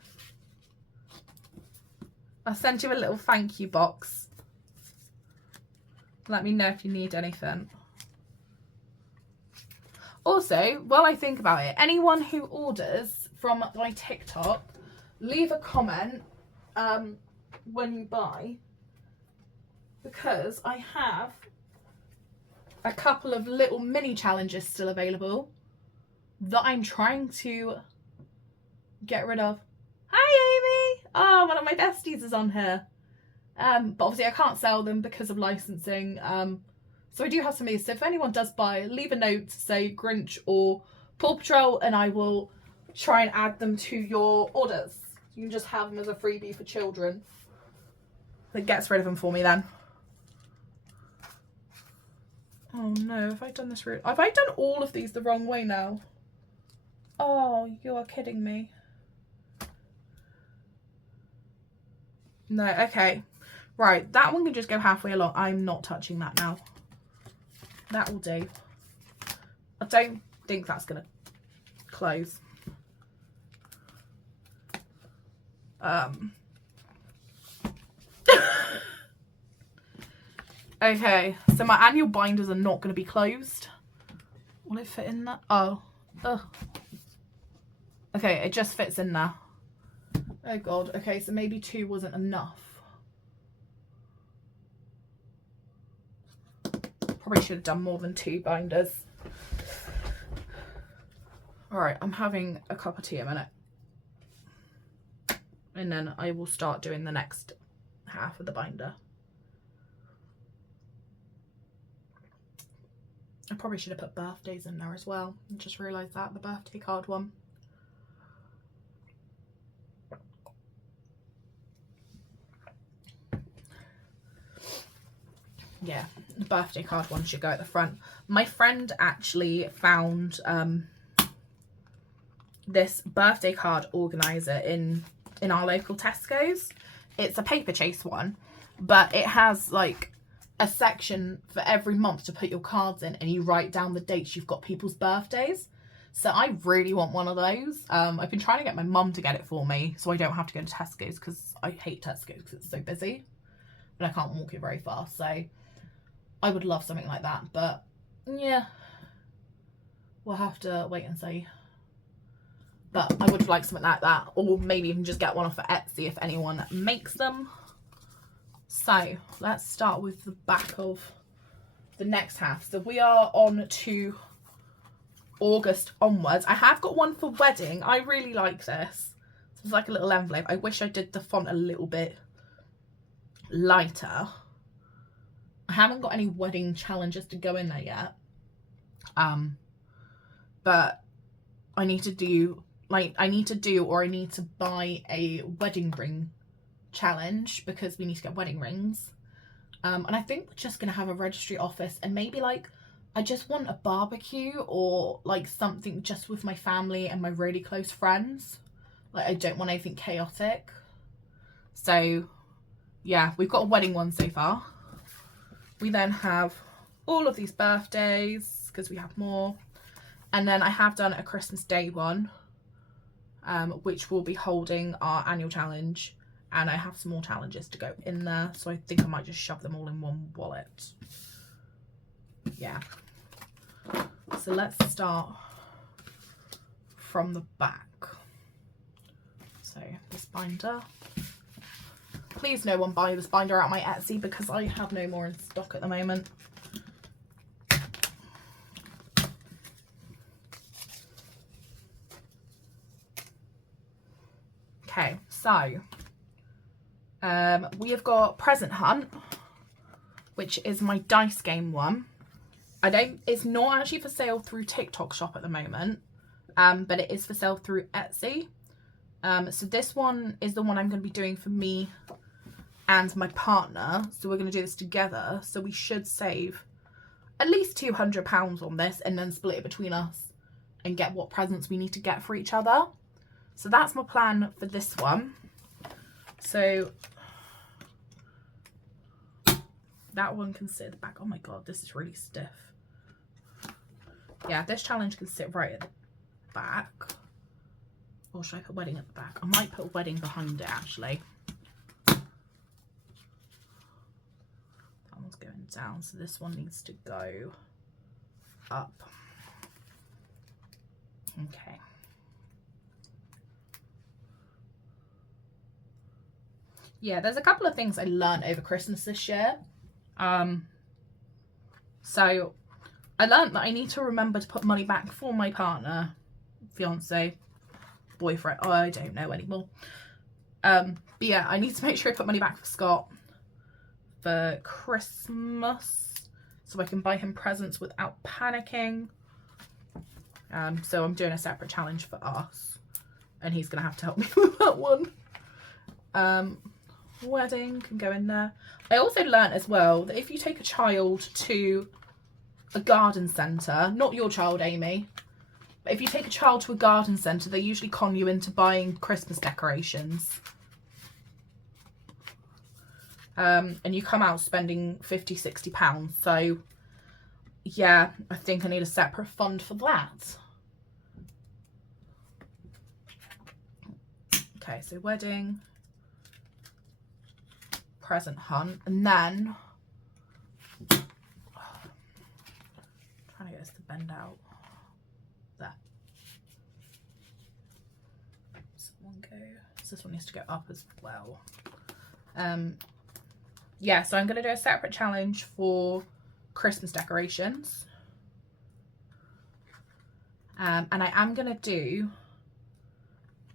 I'll send you a little thank you box. Let me know if you need anything. Also, while I think about it, anyone who orders from my TikTok, leave a comment when you buy, because I have a couple of little mini challenges still available that I'm trying to get rid of. Hi Amy! Oh, one of my besties is on here. But obviously I can't sell them because of licensing. So I do have some of these. So if anyone does buy, leave a note to say Grinch or Paw Patrol and I will try and add them to your orders. You can just have them as a freebie for children. That gets rid of them for me then. Oh no, have I done this really? Have I done all of these the wrong way now? Oh, you are kidding me. No, okay. Right, that one can just go halfway along. I'm not touching that now. That will do. I don't think that's going to close. Okay, so my annual binders are not going to be closed. Will it fit in there? Oh. Ugh. Okay, it just fits in there. Oh god, okay, so maybe 2 wasn't enough. Probably should have done more than 2 binders. Alright, I'm having a cup of tea a minute. And then I will start doing the next half of the binder. I probably should have put birthdays in there as well. I just realised that, the birthday card one. Yeah, the birthday card one should go at the front. My friend actually found this birthday card organiser in our local Tesco's. It's a paper chase one, but it has like a section for every month to put your cards in, and you write down the dates you've got people's birthdays. So I really want one of those. I've been trying to get my mum to get it for me so I don't have to go to Tesco's, because I hate Tesco's because it's so busy, but I can't walk it very far. So I would love something like that, but yeah, we'll have to wait and see. But I would like something like that, or maybe even just get one off of Etsy if anyone makes them. So let's start with the back of the next half. So we are on to August onwards. I have got one for wedding. I really like this. It's like a little envelope. I wish I did the font a little bit lighter. I haven't got any wedding challenges to go in there yet. But I need to do, I need to buy a wedding ring challenge, because we need to get wedding rings. And I think we're just going to have a registry office, and maybe like, I just want a barbecue or like something just with my family and my really close friends. Like, I don't want anything chaotic. So yeah, we've got a wedding one so far. We then have all of these birthdays, because we have more. And then I have done a Christmas Day one, which will be holding our annual challenge. And I have some more challenges to go in there. So I think I might just shove them all in one wallet. Yeah. So let's start from the back. So this binder. Please no one buy this binder out my Etsy because I have no more in stock at the moment. Okay, so we have got Present Hunt, which is my dice game one. It's not actually for sale through TikTok shop at the moment, but it is for sale through Etsy. So this one is the one I'm going to be doing for me and my partner. So we're going to do this together. So we should save at least £200 on this and then split it between us and get what presents we need to get for each other. So that's my plan for this one. So that one can sit at the back. Oh my god, this is really stiff. Yeah, this challenge can sit right at the back. Or should I put wedding at the back? I might put wedding behind it actually. That one's going down, so this one needs to go up. Okay. Yeah, there's a couple of things I learned over Christmas this year. So I learned that I need to remember to put money back for my partner, fiance, boyfriend, oh, I don't know anymore. But yeah, I need to make sure I put money back for Scott for Christmas so I can buy him presents without panicking. So I'm doing a separate challenge for us and he's gonna have to help me with that one. Wedding can go in there. I also learnt as well that if you take a child to a garden centre, not your child Amy, but if you take a child to a garden centre, they usually con you into buying Christmas decorations. And you come out spending £50–60. So yeah, I think I need a separate fund for that. Okay, so wedding, Present Hunt, and then trying to get this to bend out. There. So one go. So this one needs to go up as well. Yeah, so I'm going to do a separate challenge for Christmas decorations. And I am going to do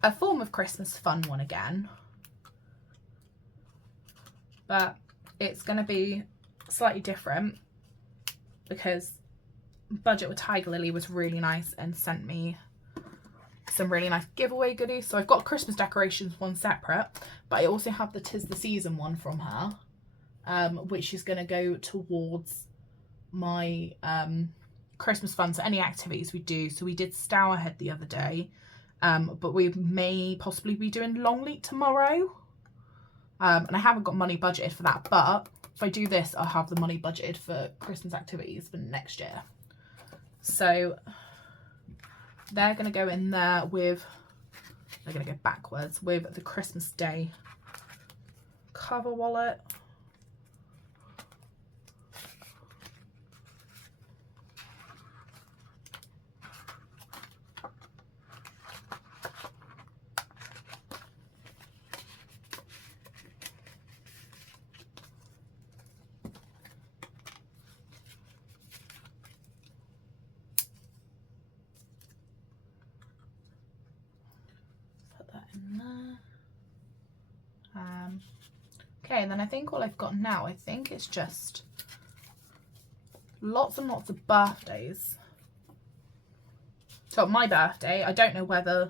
a form of Christmas fun one again. But it's going to be slightly different because Budget with Tiger Lily was really nice and sent me some really nice giveaway goodies. So I've got Christmas decorations one separate, but I also have the 'Tis the Season one from her, which is going to go towards my Christmas fun. So any activities we do. So we did Stourhead the other day, but we may possibly be doing Longleat tomorrow. And I haven't got money budgeted for that, but if I do this, I'll have the money budgeted for Christmas activities for next year. So they're going to go in there with, they're going to go backwards with the Christmas Day cover wallet. Okay, and then I think all I've got now, I think it's just lots and lots of birthdays. So my birthday, I don't know whether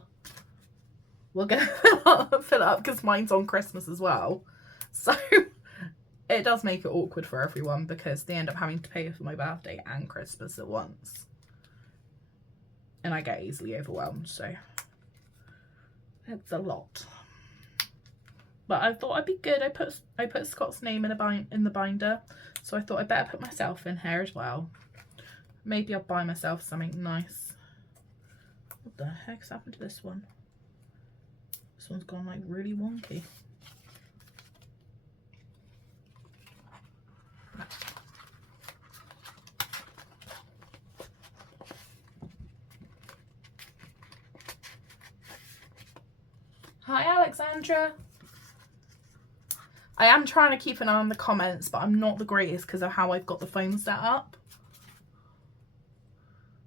we're going to fill it up because mine's on Christmas as well. So it does make it awkward for everyone because they end up having to pay for my birthday and Christmas at once. And I get easily overwhelmed, so it's a lot. But I thought I'd be good. I put Scott's name in the binder, so I thought I'd better put myself in here as well. Maybe I'll buy myself something nice. What the heck's happened to this one? This one's gone like really wonky. Hi Alexandra. I am trying to keep an eye on the comments, but I'm not the greatest because of how I've got the phone set up.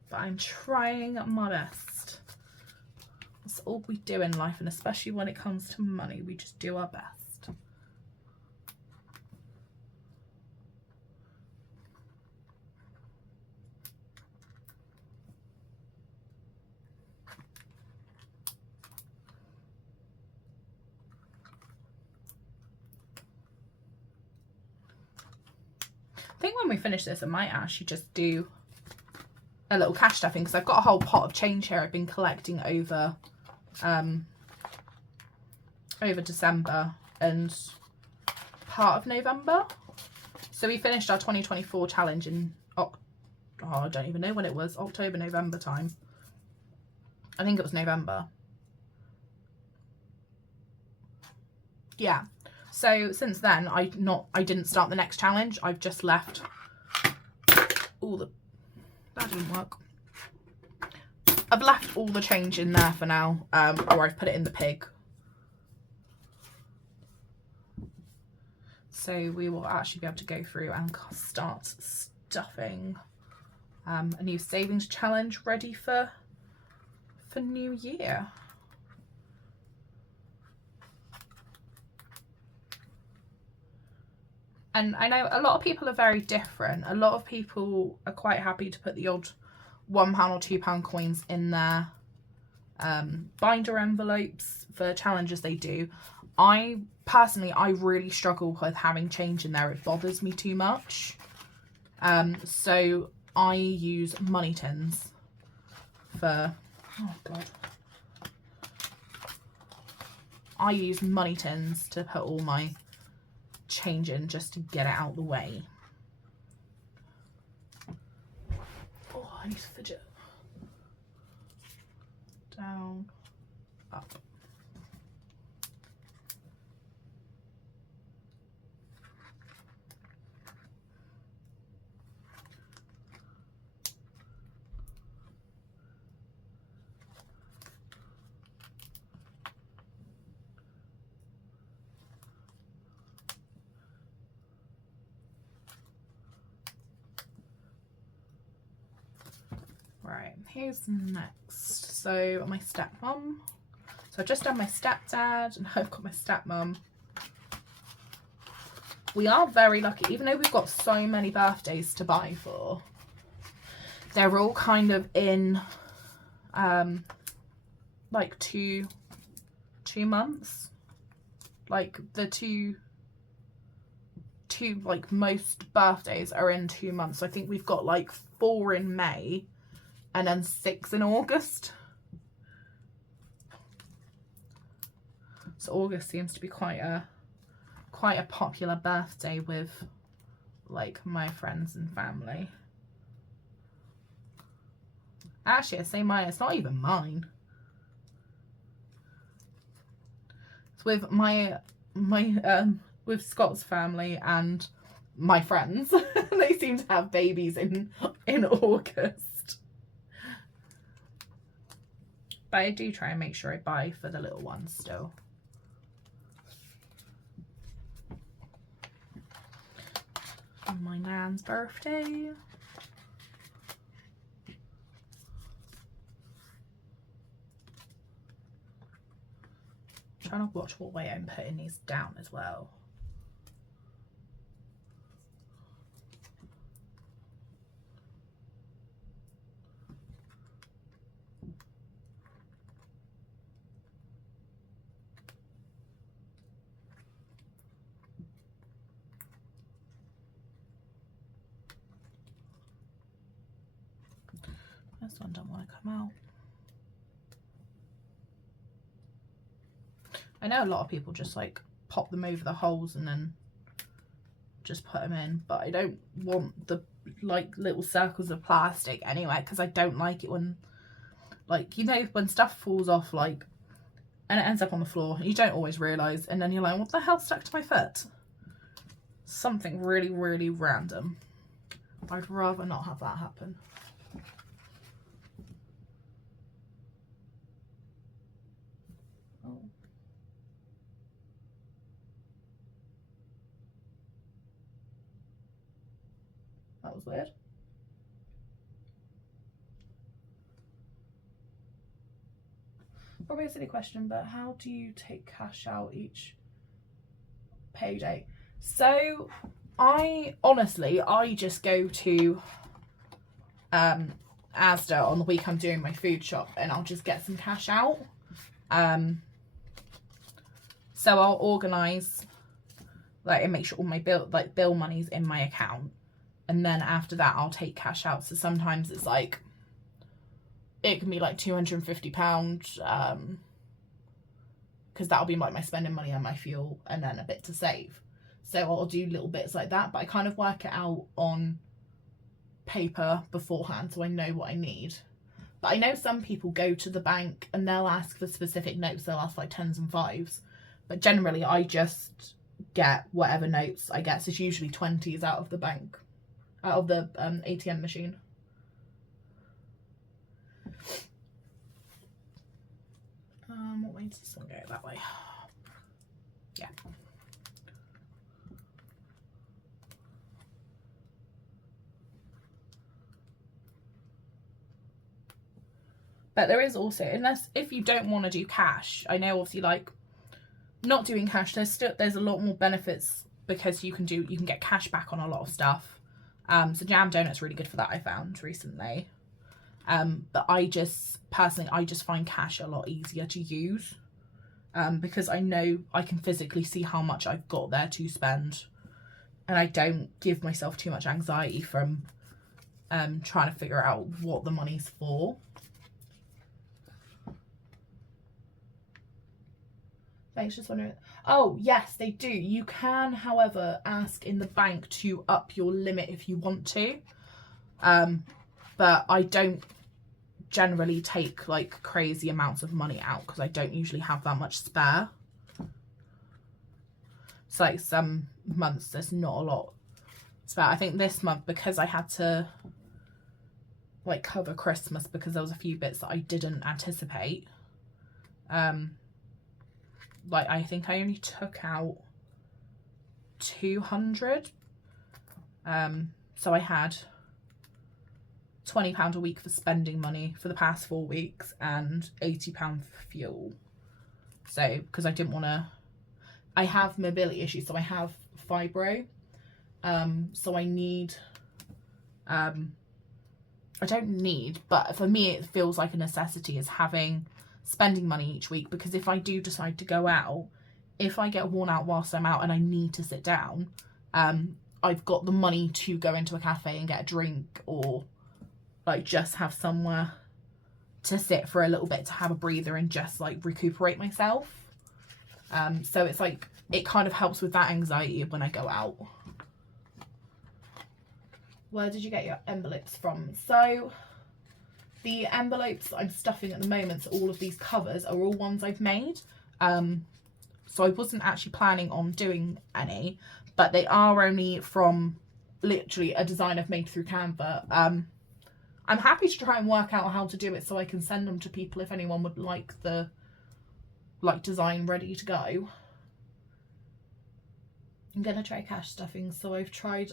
But I'm trying my best. That's all we do in life, and especially when it comes to money, we just do our best. I think when we finish this, I might actually just do a little cash stuffing, because I've got a whole pot of change here I've been collecting over December and part of November. So we finished our 2024 challenge in I don't even know when it was, October, November time. I think it was November. Yeah. So since then, I didn't start the next challenge. I've just left all the, that didn't work. I've left all the change in there for now, or I've put it in the pig. So we will actually be able to go through and start stuffing a new savings challenge ready for New Year. And I know a lot of people are very different. A lot of people are quite happy to put the odd £1 or £2 coins in their binder envelopes for challenges they do. I really struggle with having change in there. It bothers me too much. So I use money tins for, oh God. I use money tins to put all my change in, just to get it out the way. Oh, I need to fidget. Down, up. Right, here's next. So my stepmom. So I've just done my stepdad, and I've got my stepmom. We are very lucky, even though we've got so many birthdays to buy for. They're all kind of in like two months. Like the two like most birthdays are in 2 months. So I think we've got like 4 in May and then 6 in August. So August seems to be quite a popular birthday with like my friends and family. Actually, I say mine, it's not even mine. It's with my with Scott's family and my friends. They seem to have babies in August. But I do try and make sure I buy for the little ones still. On my nan's birthday. Trying to watch what way I'm putting these down as well. This one don't want to come out. I know a lot of people just like pop them over the holes and then just put them in, but I don't want the like little circles of plastic anyway, because I don't like it when, like, you know, when stuff falls off like and it ends up on the floor and you don't always realise, and then you're like, what the hell stuck to my foot? Something really, really random. I'd rather not have that happen. Oh. That was weird. Probably a silly question, but how do you take cash out each payday? So I just go to Asda on the week I'm doing my food shop, and I'll just get some cash out. So I'll organise and make sure all my bill money's in my account, and then after that I'll take cash out. So sometimes it's like, it can be like £250, because that'll be like my spending money and my fuel, and then a bit to save. So I'll do little bits like that, but I kind of work it out on paper beforehand so I know what I need. But I know some people go to the bank and they'll ask for specific notes. They'll ask like 10s and 5s, but generally I just get whatever notes I get. So it's usually 20s out of the bank, out of the ATM machine. What way does this one go? That way. Yeah. But there is also, if you don't want to do cash, I know obviously like not doing cash, there's a lot more benefits, because you can get cash back on a lot of stuff. So Jam Donut's really good for that, I found recently. But I just find cash a lot easier to use, because I know I can physically see how much I've got there to spend, and I don't give myself too much anxiety from trying to figure out what the money's for. Banks just wondering. Oh yes, they do. You can, however, ask in the bank to up your limit if you want to, but I don't generally take like crazy amounts of money out, because I don't usually have that much spare. So like some months there's not a lot spare. I think this month, because I had to like cover Christmas, because there was a few bits that I didn't anticipate, like I think I only took out 200. So I had £20 a week for spending money for the past 4 weeks, and £80 for fuel. So because I didn't want to, I have mobility issues, so I have fibro, so I need, I don't need, but for me it feels like a necessity, is having spending money each week, because if I do decide to go out, if I get worn out whilst I'm out and I need to sit down, I've got the money to go into a cafe and get a drink, or like just have somewhere to sit for a little bit, to have a breather and just like recuperate myself. So it's like, it kind of helps with that anxiety when I go out. Where did you get your envelopes from? So the envelopes I'm stuffing at the moment, so all of these covers are all ones I've made. So I wasn't actually planning on doing any, but they are only from literally a design I've made through Canva. I'm happy to try and work out how to do it so I can send them to people if anyone would like the design ready to go. I'm gonna try cash stuffing. So I've tried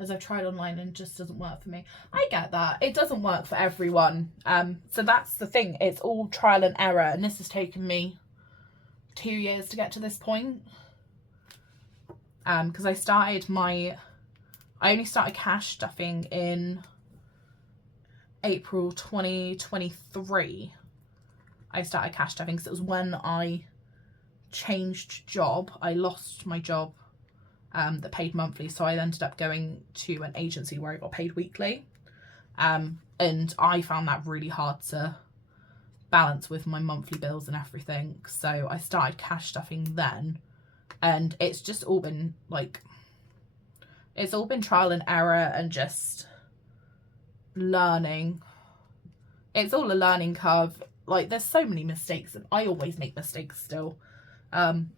online and it just doesn't work for me. I get that. It doesn't work for everyone. So that's the thing. It's all trial and error, and this has taken me 2 years to get to this point. Because I only started cash stuffing in April 2023. I started cash stuffing because it was when I changed job. I lost my job that paid monthly, so I ended up going to an agency where I got paid weekly, and I found that really hard to balance with my monthly bills and everything. So I started cash stuffing then, and it's just all been like, it's all been trial and error and just learning. It's all a learning curve. Like, there's so many mistakes, and I always make mistakes still.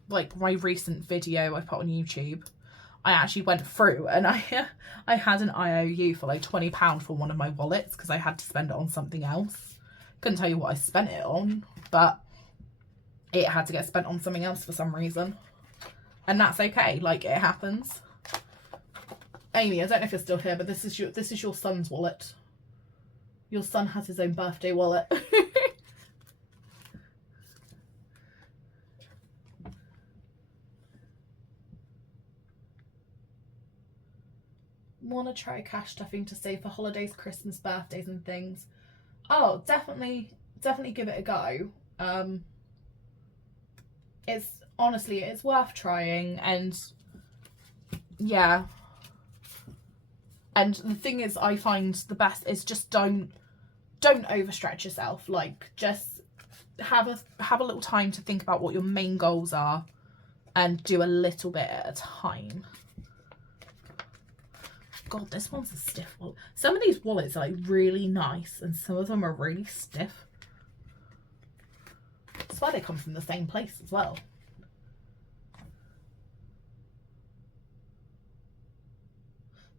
Like my recent video I put on YouTube, I actually went through and I had an IOU for like £20 for one of my wallets because I had to spend it on something else. Couldn't tell you what I spent it on, but it had to get spent on something else for some reason. And that's okay, like, it happens. Amy, I don't know if you're still here, but this is your son's wallet. Your son has his own birthday wallet. Want to try cash stuffing to save for holidays, Christmas, birthdays and things? Oh, definitely give it a go. It's honestly, it's worth trying, and yeah. And the thing is, I find the best is just don't overstretch yourself. Like, just have a little time to think about what your main goals are and do a little bit at a time. God, this one's a stiff wallet. Some of these wallets are like really nice and some of them are really stiff. That's why they come from the same place as well.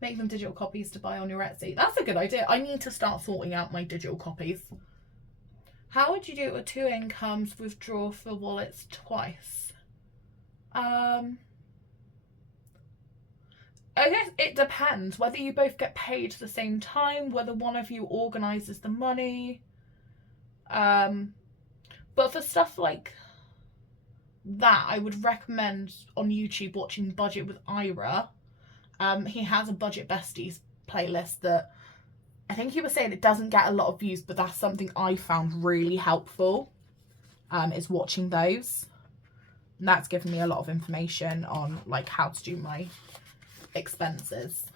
Make them digital copies to buy on your Etsy. That's a good idea. I need to start sorting out my digital copies. How would you do it with 2 incomes, withdraw for wallets twice? I guess it depends whether you both get paid at the same time, whether one of you organises the money. But for stuff like that, I would recommend on YouTube watching Budget with Ira. He has a Budget Besties playlist that I think he was saying it doesn't get a lot of views, but that's something I found really helpful, is watching those. And that's given me a lot of information on like how to do my expenses.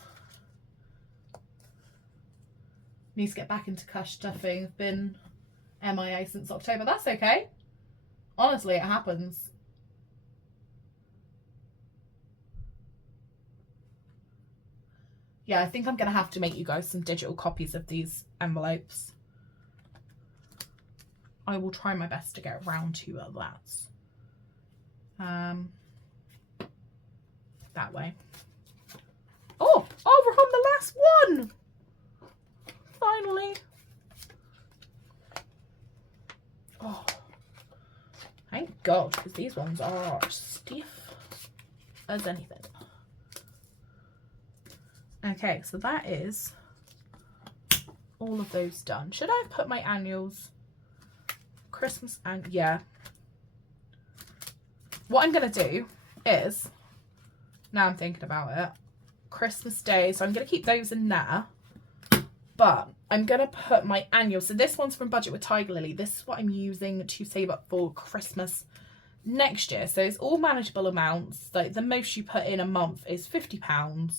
Need to get back into cash stuffing. I've been MIA since October. That's okay. Honestly, it happens. Yeah, I think I'm going to have to make you guys some digital copies of these envelopes. I will try my best to get around to that. That way. Oh, we're on the last one. Finally. Oh, thank God, because these ones are stiff as anything. Okay, so that is all of those done. Should I have put my annuals? Christmas and yeah. What I'm going to do is, now I'm thinking about it, Christmas Day, so I'm going to keep those in there, but I'm going to put my annual. So this one's from Budget with Tiger Lily. This is what I'm using to save up for Christmas next year. So it's all manageable amounts. Like the most you put in a month is £50.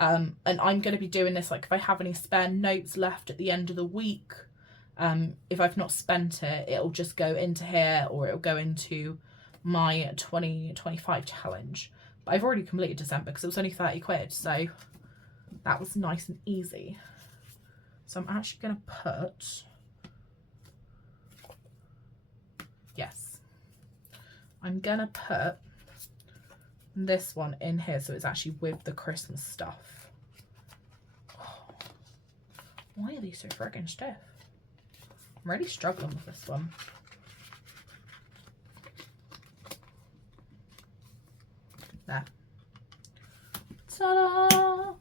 And I'm going to be doing this, like if I have any spare notes left at the end of the week, if I've not spent it, it'll just go into here or it'll go into my 2025 challenge. But I've already completed December because it was only 30 quid. So that was nice and easy. So I'm actually going to put, yes, I'm going to put this one in here so it's actually with the Christmas stuff. Oh, why are these so friggin' stiff? I'm really struggling with this one. There. Ta-da!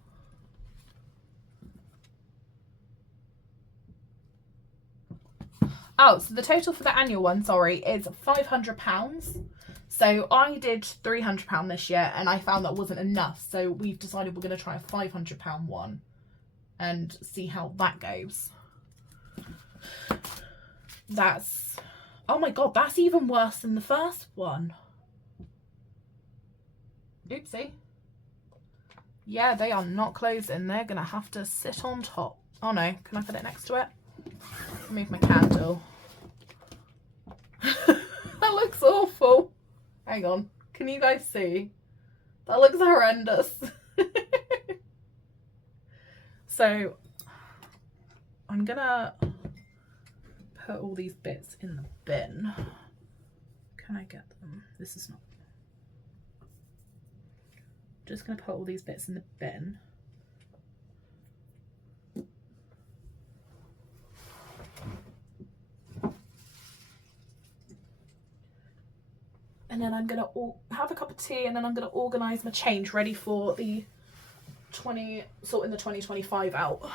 Oh, so the total for the annual one, sorry, is £500. So I did £300 this year and I found that wasn't enough. So we've decided we're going to try a £500 one and see how that goes. That's, oh my God, that's even worse than the first one. Oopsie. Yeah, they are not closing. They're going to have to sit on top. Oh no, can I put it next to it? Move my candle. That looks awful. Hang on, can you guys see? That looks horrendous. So I'm gonna put all these bits in the bin. Can I get them? This is not. Just gonna put all these bits in the bin. And then I'm going to have a cup of tea and then I'm going to organise my change ready for the sorting the 2025 out.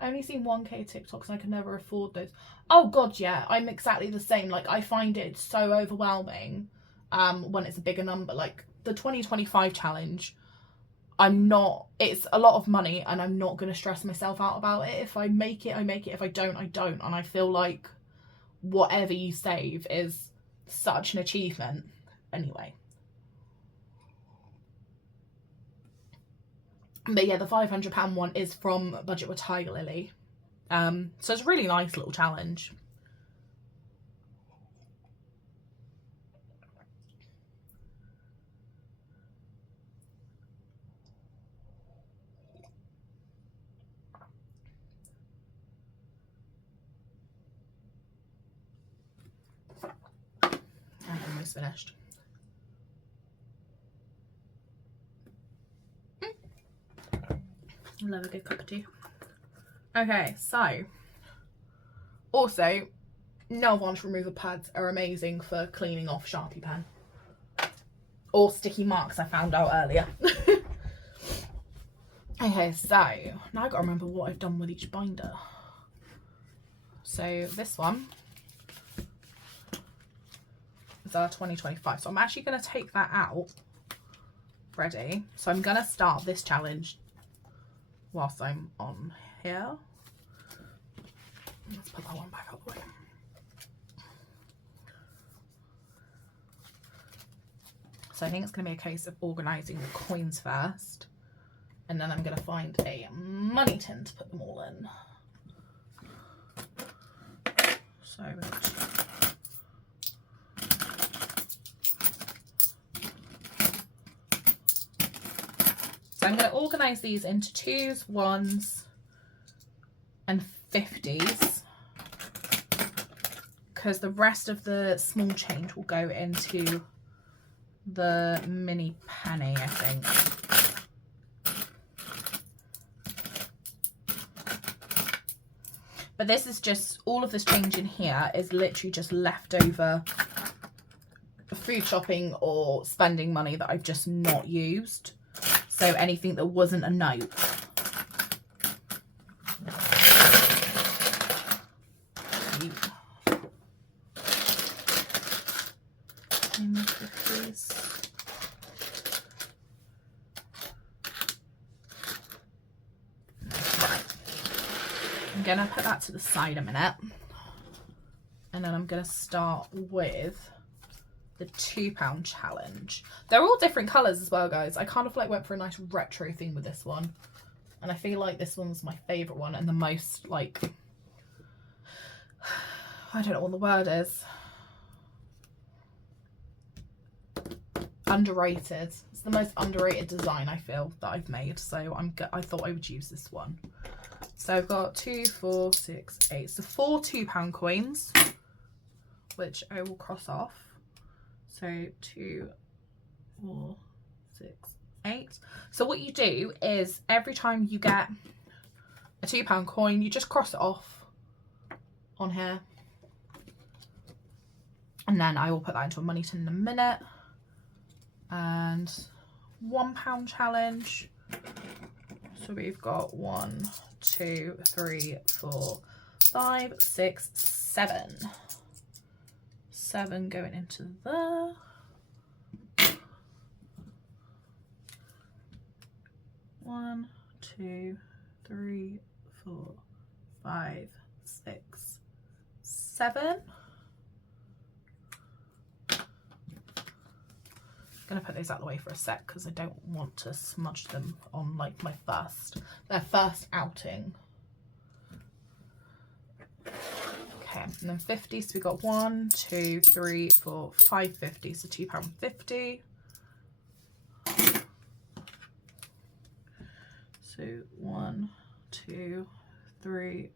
I only seen 1K TikToks and I can never afford those. Oh god, yeah, I'm exactly the same. Like, I find it so overwhelming when it's a bigger number. Like the 2025 challenge, it's a lot of money and I'm not going to stress myself out about it. If I make it, I make it. If I don't, I don't. And I feel like whatever you save is such an achievement. Anyway. But yeah, the £500 one is from Budget with Tiger Lily. So it's a really nice little challenge. I'm almost finished. I love a good cup of tea. Okay, so also nail varnish remover pads are amazing for cleaning off Sharpie pen or sticky marks, I found out earlier. Okay, so now I've got to remember what I've done with each binder. So this one is our 2025. So I'm actually going to take that out. Ready? So I'm going to start this challenge whilst I'm on here. Let's put that one back up the way. So I think it's going to be a case of organising the coins first. And then I'm going to find a money tin to put them all in. So I'm going to organise these into 2s, 1s and 50s, because the rest of the small change will go into the mini penny, I think. But this is just, all of this change in here is literally just leftover food shopping or spending money that I've just not used. So anything that wasn't a note. I'm gonna put that to the side a minute, and then I'm gonna start with the £2 challenge. They're all different colours as well, guys. I kind of like went for a nice retro theme with this one, and I feel like this one's my favourite one and the most, like, I don't know what the word is, underrated. It's the most underrated design, I feel, that I've made, so I thought I would use this one. So I've got 2, 4, 6, 8. So 4 £2 coins, which I will cross off. So 2, 4, 6, 8. So what you do is every time you get a £2 coin, you just cross it off on here. And then I will put that into a money tin in a minute. And £1 challenge. So we've got 1, 2, 3, 4, 5, 6, 7. 7 going into there. One, 2, 3, 4, 5, 6, 7. I'm gonna put those out of the way for a sec because I don't want to smudge them on like their first outing. Okay, and then 50, so we got 1, 2, 3, 4, 5 50, so £2.50. So 1, 2, 3,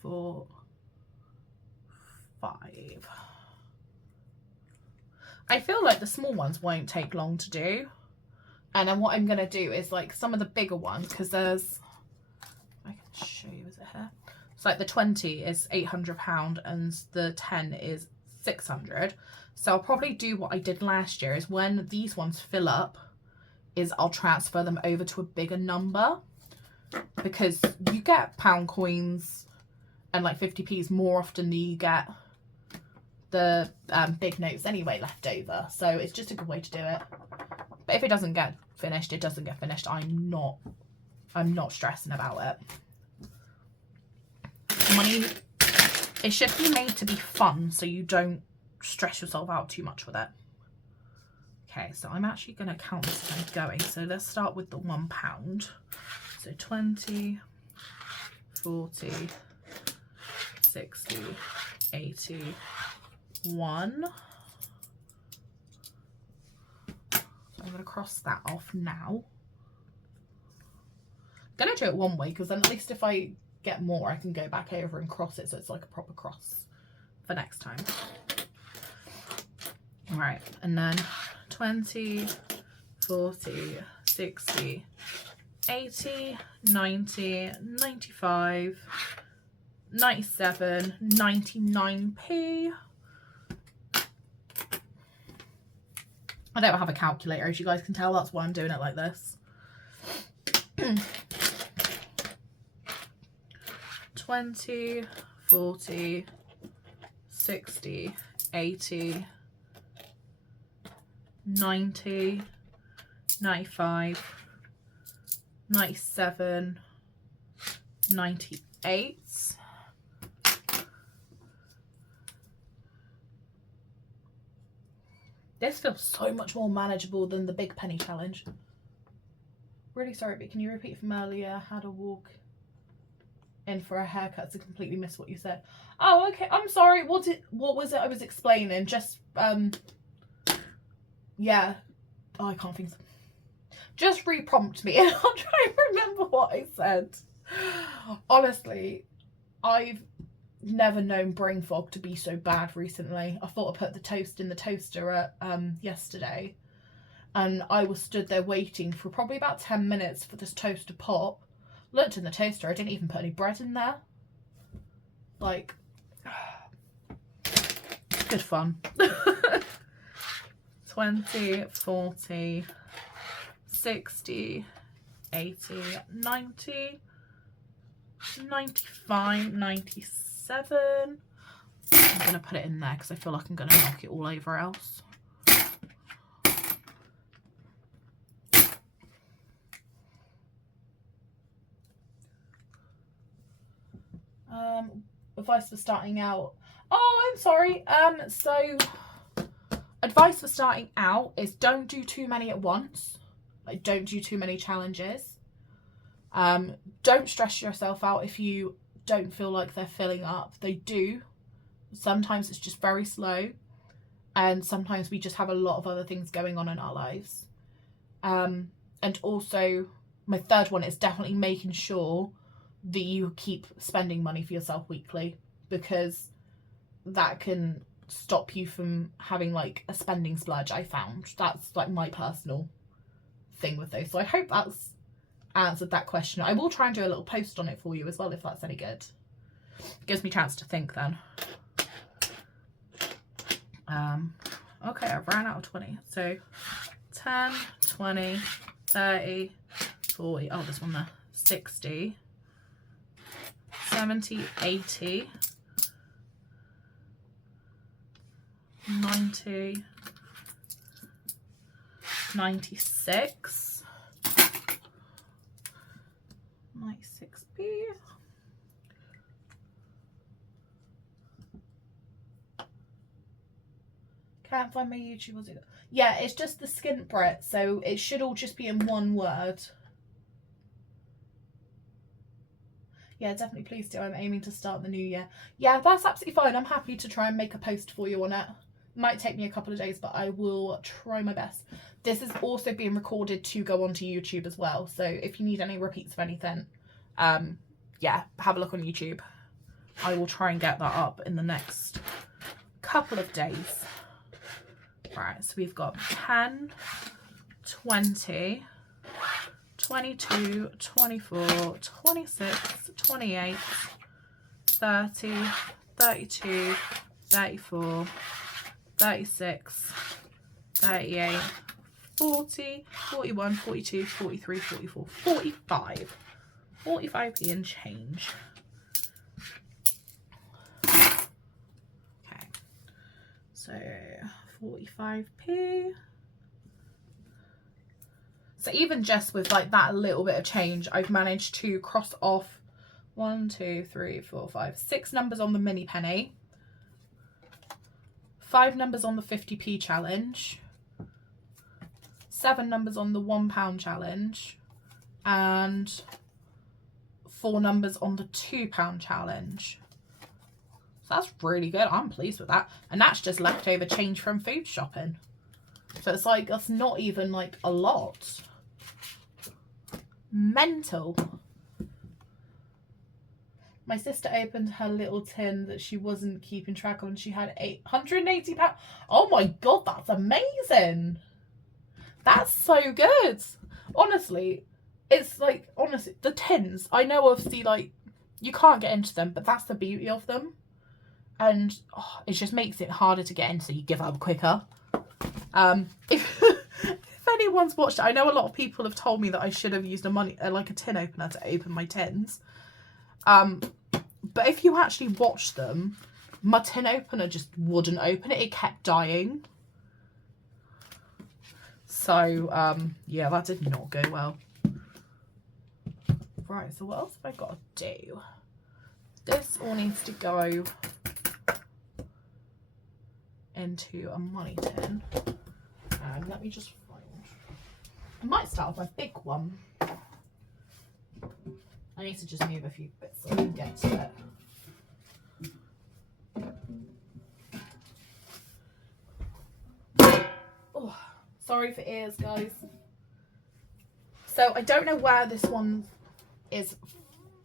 4, 5. I feel like the small ones won't take long to do. And then what I'm going to do is like some of the bigger ones, because there's, I can show you, is it here? It's like the 20 is £800 and the 10 is 600. So I'll probably do what I did last year, is when these ones fill up, is I'll transfer them over to a bigger number, because you get pound coins and like 50p's more often than you get the big notes anyway left over. So it's just a good way to do it. But if it doesn't get finished, it doesn't get finished. I'm not stressing about it. Money, it should be made to be fun, so you don't stress yourself out too much with it. Okay, so I'm actually going to count this as I'm going. So let's start with the £1. So 20, 40, 60, 80, 1. So I'm going to cross that off now. I'm going to do it one way, because then at least if I get more, I can go back over and cross it, so it's like a proper cross for next time. All right, and then 20, 40, 60, 80, 90, 95, 97, 99p. I don't have a calculator, as you guys can tell. That's why I'm doing it like this. 20, 40, 60, 80, 90, 95, 97, 98. This feels so much more manageable than the big penny challenge. Really sorry, but can you repeat from earlier? How to walk in for a haircut? To completely miss what you said. Oh, okay. I'm sorry. What was it I was explaining? Just yeah. Oh, I can't think. Just re-prompt me and I'll try and remember what I said. Honestly, I've never known brain fog to be so bad recently. I thought I put the toast in the toaster at yesterday, and I was stood there waiting for probably about 10 minutes for this toast to pop. Looked in the toaster, I didn't even put any bread in there. Like, good fun. 20, 40, 60, 80, 90, 95, 97. I'm going to put it in there because I feel like I'm going to knock it all over else. Advice for starting out. Oh, I'm sorry. So advice for starting out is don't do too many at once. Like, don't do too many challenges. Don't stress yourself out if you don't feel like they're filling up. They do. Sometimes it's just very slow, and sometimes we just have a lot of other things going on in our lives. And also, my third one is definitely making sure that you keep spending money for yourself weekly, because that can stop you from having like a spending splurge. I found that's like my personal thing with those. So I hope that's answered that question. I will try and do a little post on it for you as well, if that's any good. It gives me a chance to think then. Okay, I've ran out of 20. So 10, 20, 30, 40. Oh, this one there. 60, 70, 80, 90, 96, 96p. Can't find my YouTube. Was it? Yeah, it's just the Skint Brit, so it should all just be in one word. Yeah, definitely, please do. I'm aiming to start the new year. Yeah, that's absolutely fine. I'm happy to try and make a post for you on it. Might take me a couple of days, but I will try my best. This is also being recorded to go onto YouTube as well. So if you need any repeats of anything, yeah, have a look on YouTube. I will try and get that up in the next couple of days. Right, so we've got 10, 20, 22, 24, 26, 28, 30, 32, 34, 36, 38, 40, 41, 42, 43, 44, 45. 45p and change. Okay, so 45p. So even just with like that little bit of change, I've managed to cross off 1, 2, 3, 4, 5, 6 numbers on the mini penny, 5 numbers on the 50p challenge, 7 numbers on the £1 challenge, and 4 numbers on the £2 challenge. So that's really good. I'm pleased with that. And that's just leftover change from food shopping. So it's like, that's not even like a lot. Mental. My sister opened her little tin that she wasn't keeping track of and she had £880. Oh my God, that's amazing. That's so good. Honestly, it's like, honestly, the tins, I know obviously like you can't get into them, but that's the beauty of them. And it just makes it harder to get in, so you give up quicker. If anyone's watched it, I know a lot of people have told me that I should have used like a tin opener to open my tins. But if you actually watch them, my tin opener just wouldn't open it. It kept dying. So, yeah, that did not go well. Right, so what else have I got to do? This all needs to go into a money tin. And let me just find... I might start with my big one. I need to just move a few bits so I can get to it. Oh, sorry for ears, guys. So I don't know where this one is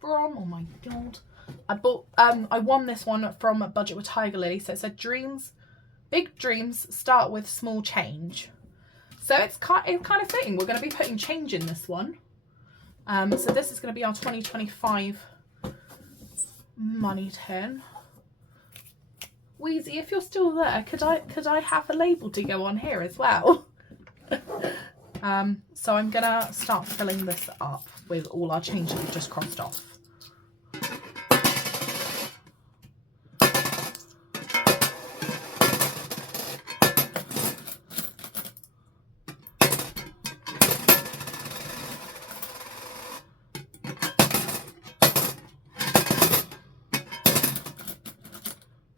from. Oh my God. I won this one from Budget with Tiger Lily. So it said big dreams start with small change. So it's kind of fitting. We're going to be putting change in this one. So this is going to be our 2025 money tin. Wheezy, if you're still there, could I have a label to go on here as well? So I'm going to start filling this up with all our change that we've just crossed off.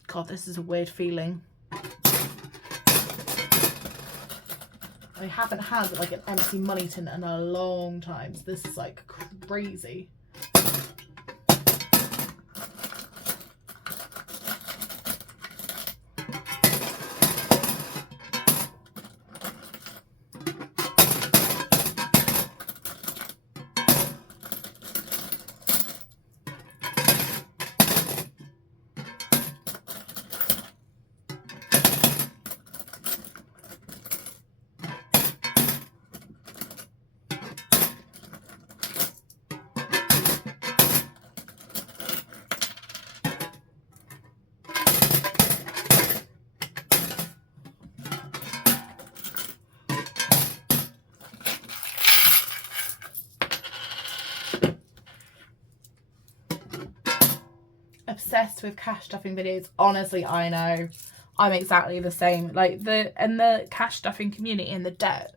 God, this is a weird feeling. I haven't had like an empty money tin in a long time, so this is like crazy. Obsessed with cash stuffing videos. Honestly, I know I'm exactly the same. Like the cash stuffing community and the debt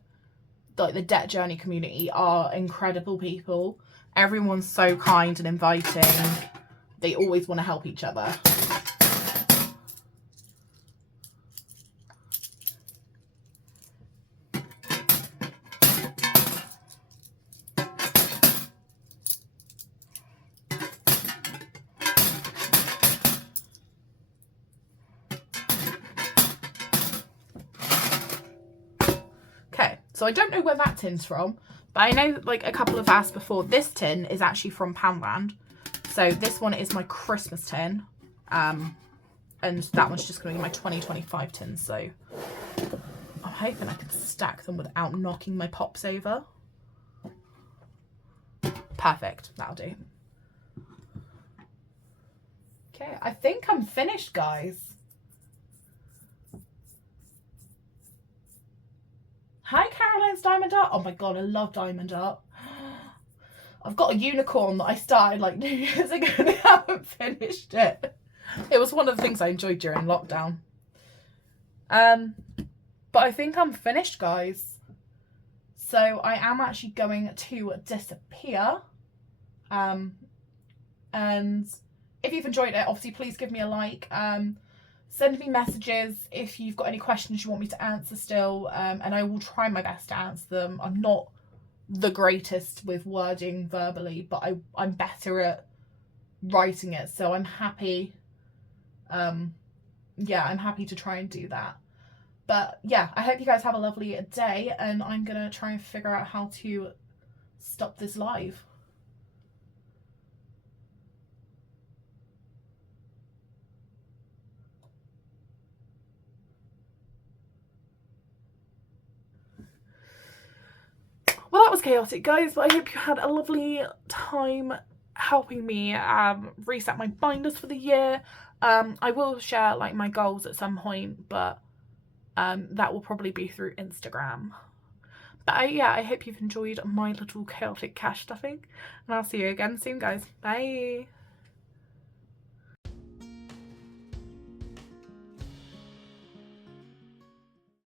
journey community are incredible people. Everyone's so kind and inviting. They always want to help each other. So I don't know where that tin's from, but I know like a couple have asked before, this tin is actually from Poundland. So this one is my Christmas tin. And that one's just going to be my 2025 tin. So I'm hoping I can stack them without knocking my pops over. Perfect. That'll do. Okay, I think I'm finished, guys. Hi, Caroline's Diamond Art. Oh my god, I love diamond art. I've got a unicorn that I started like 2 years ago and I haven't finished it. It was one of the things I enjoyed during lockdown. But I think I'm finished, guys. So I am actually going to disappear. And if you've enjoyed it, obviously please give me a like. Send me messages if you've got any questions you want me to answer still, and I will try my best to answer them. I'm not the greatest with wording verbally, but I'm better at writing it, so I'm happy. Yeah, I'm happy to try and do that. But yeah, I hope you guys have a lovely day, and I'm gonna try and figure out how to stop this live. Well, that was chaotic, guys, but I hope you had a lovely time helping me reset my binders for the year. I will share like my goals at some point, but that will probably be through Instagram. But yeah, I hope you've enjoyed my little chaotic cash stuffing, and I'll see you again soon, guys. Bye.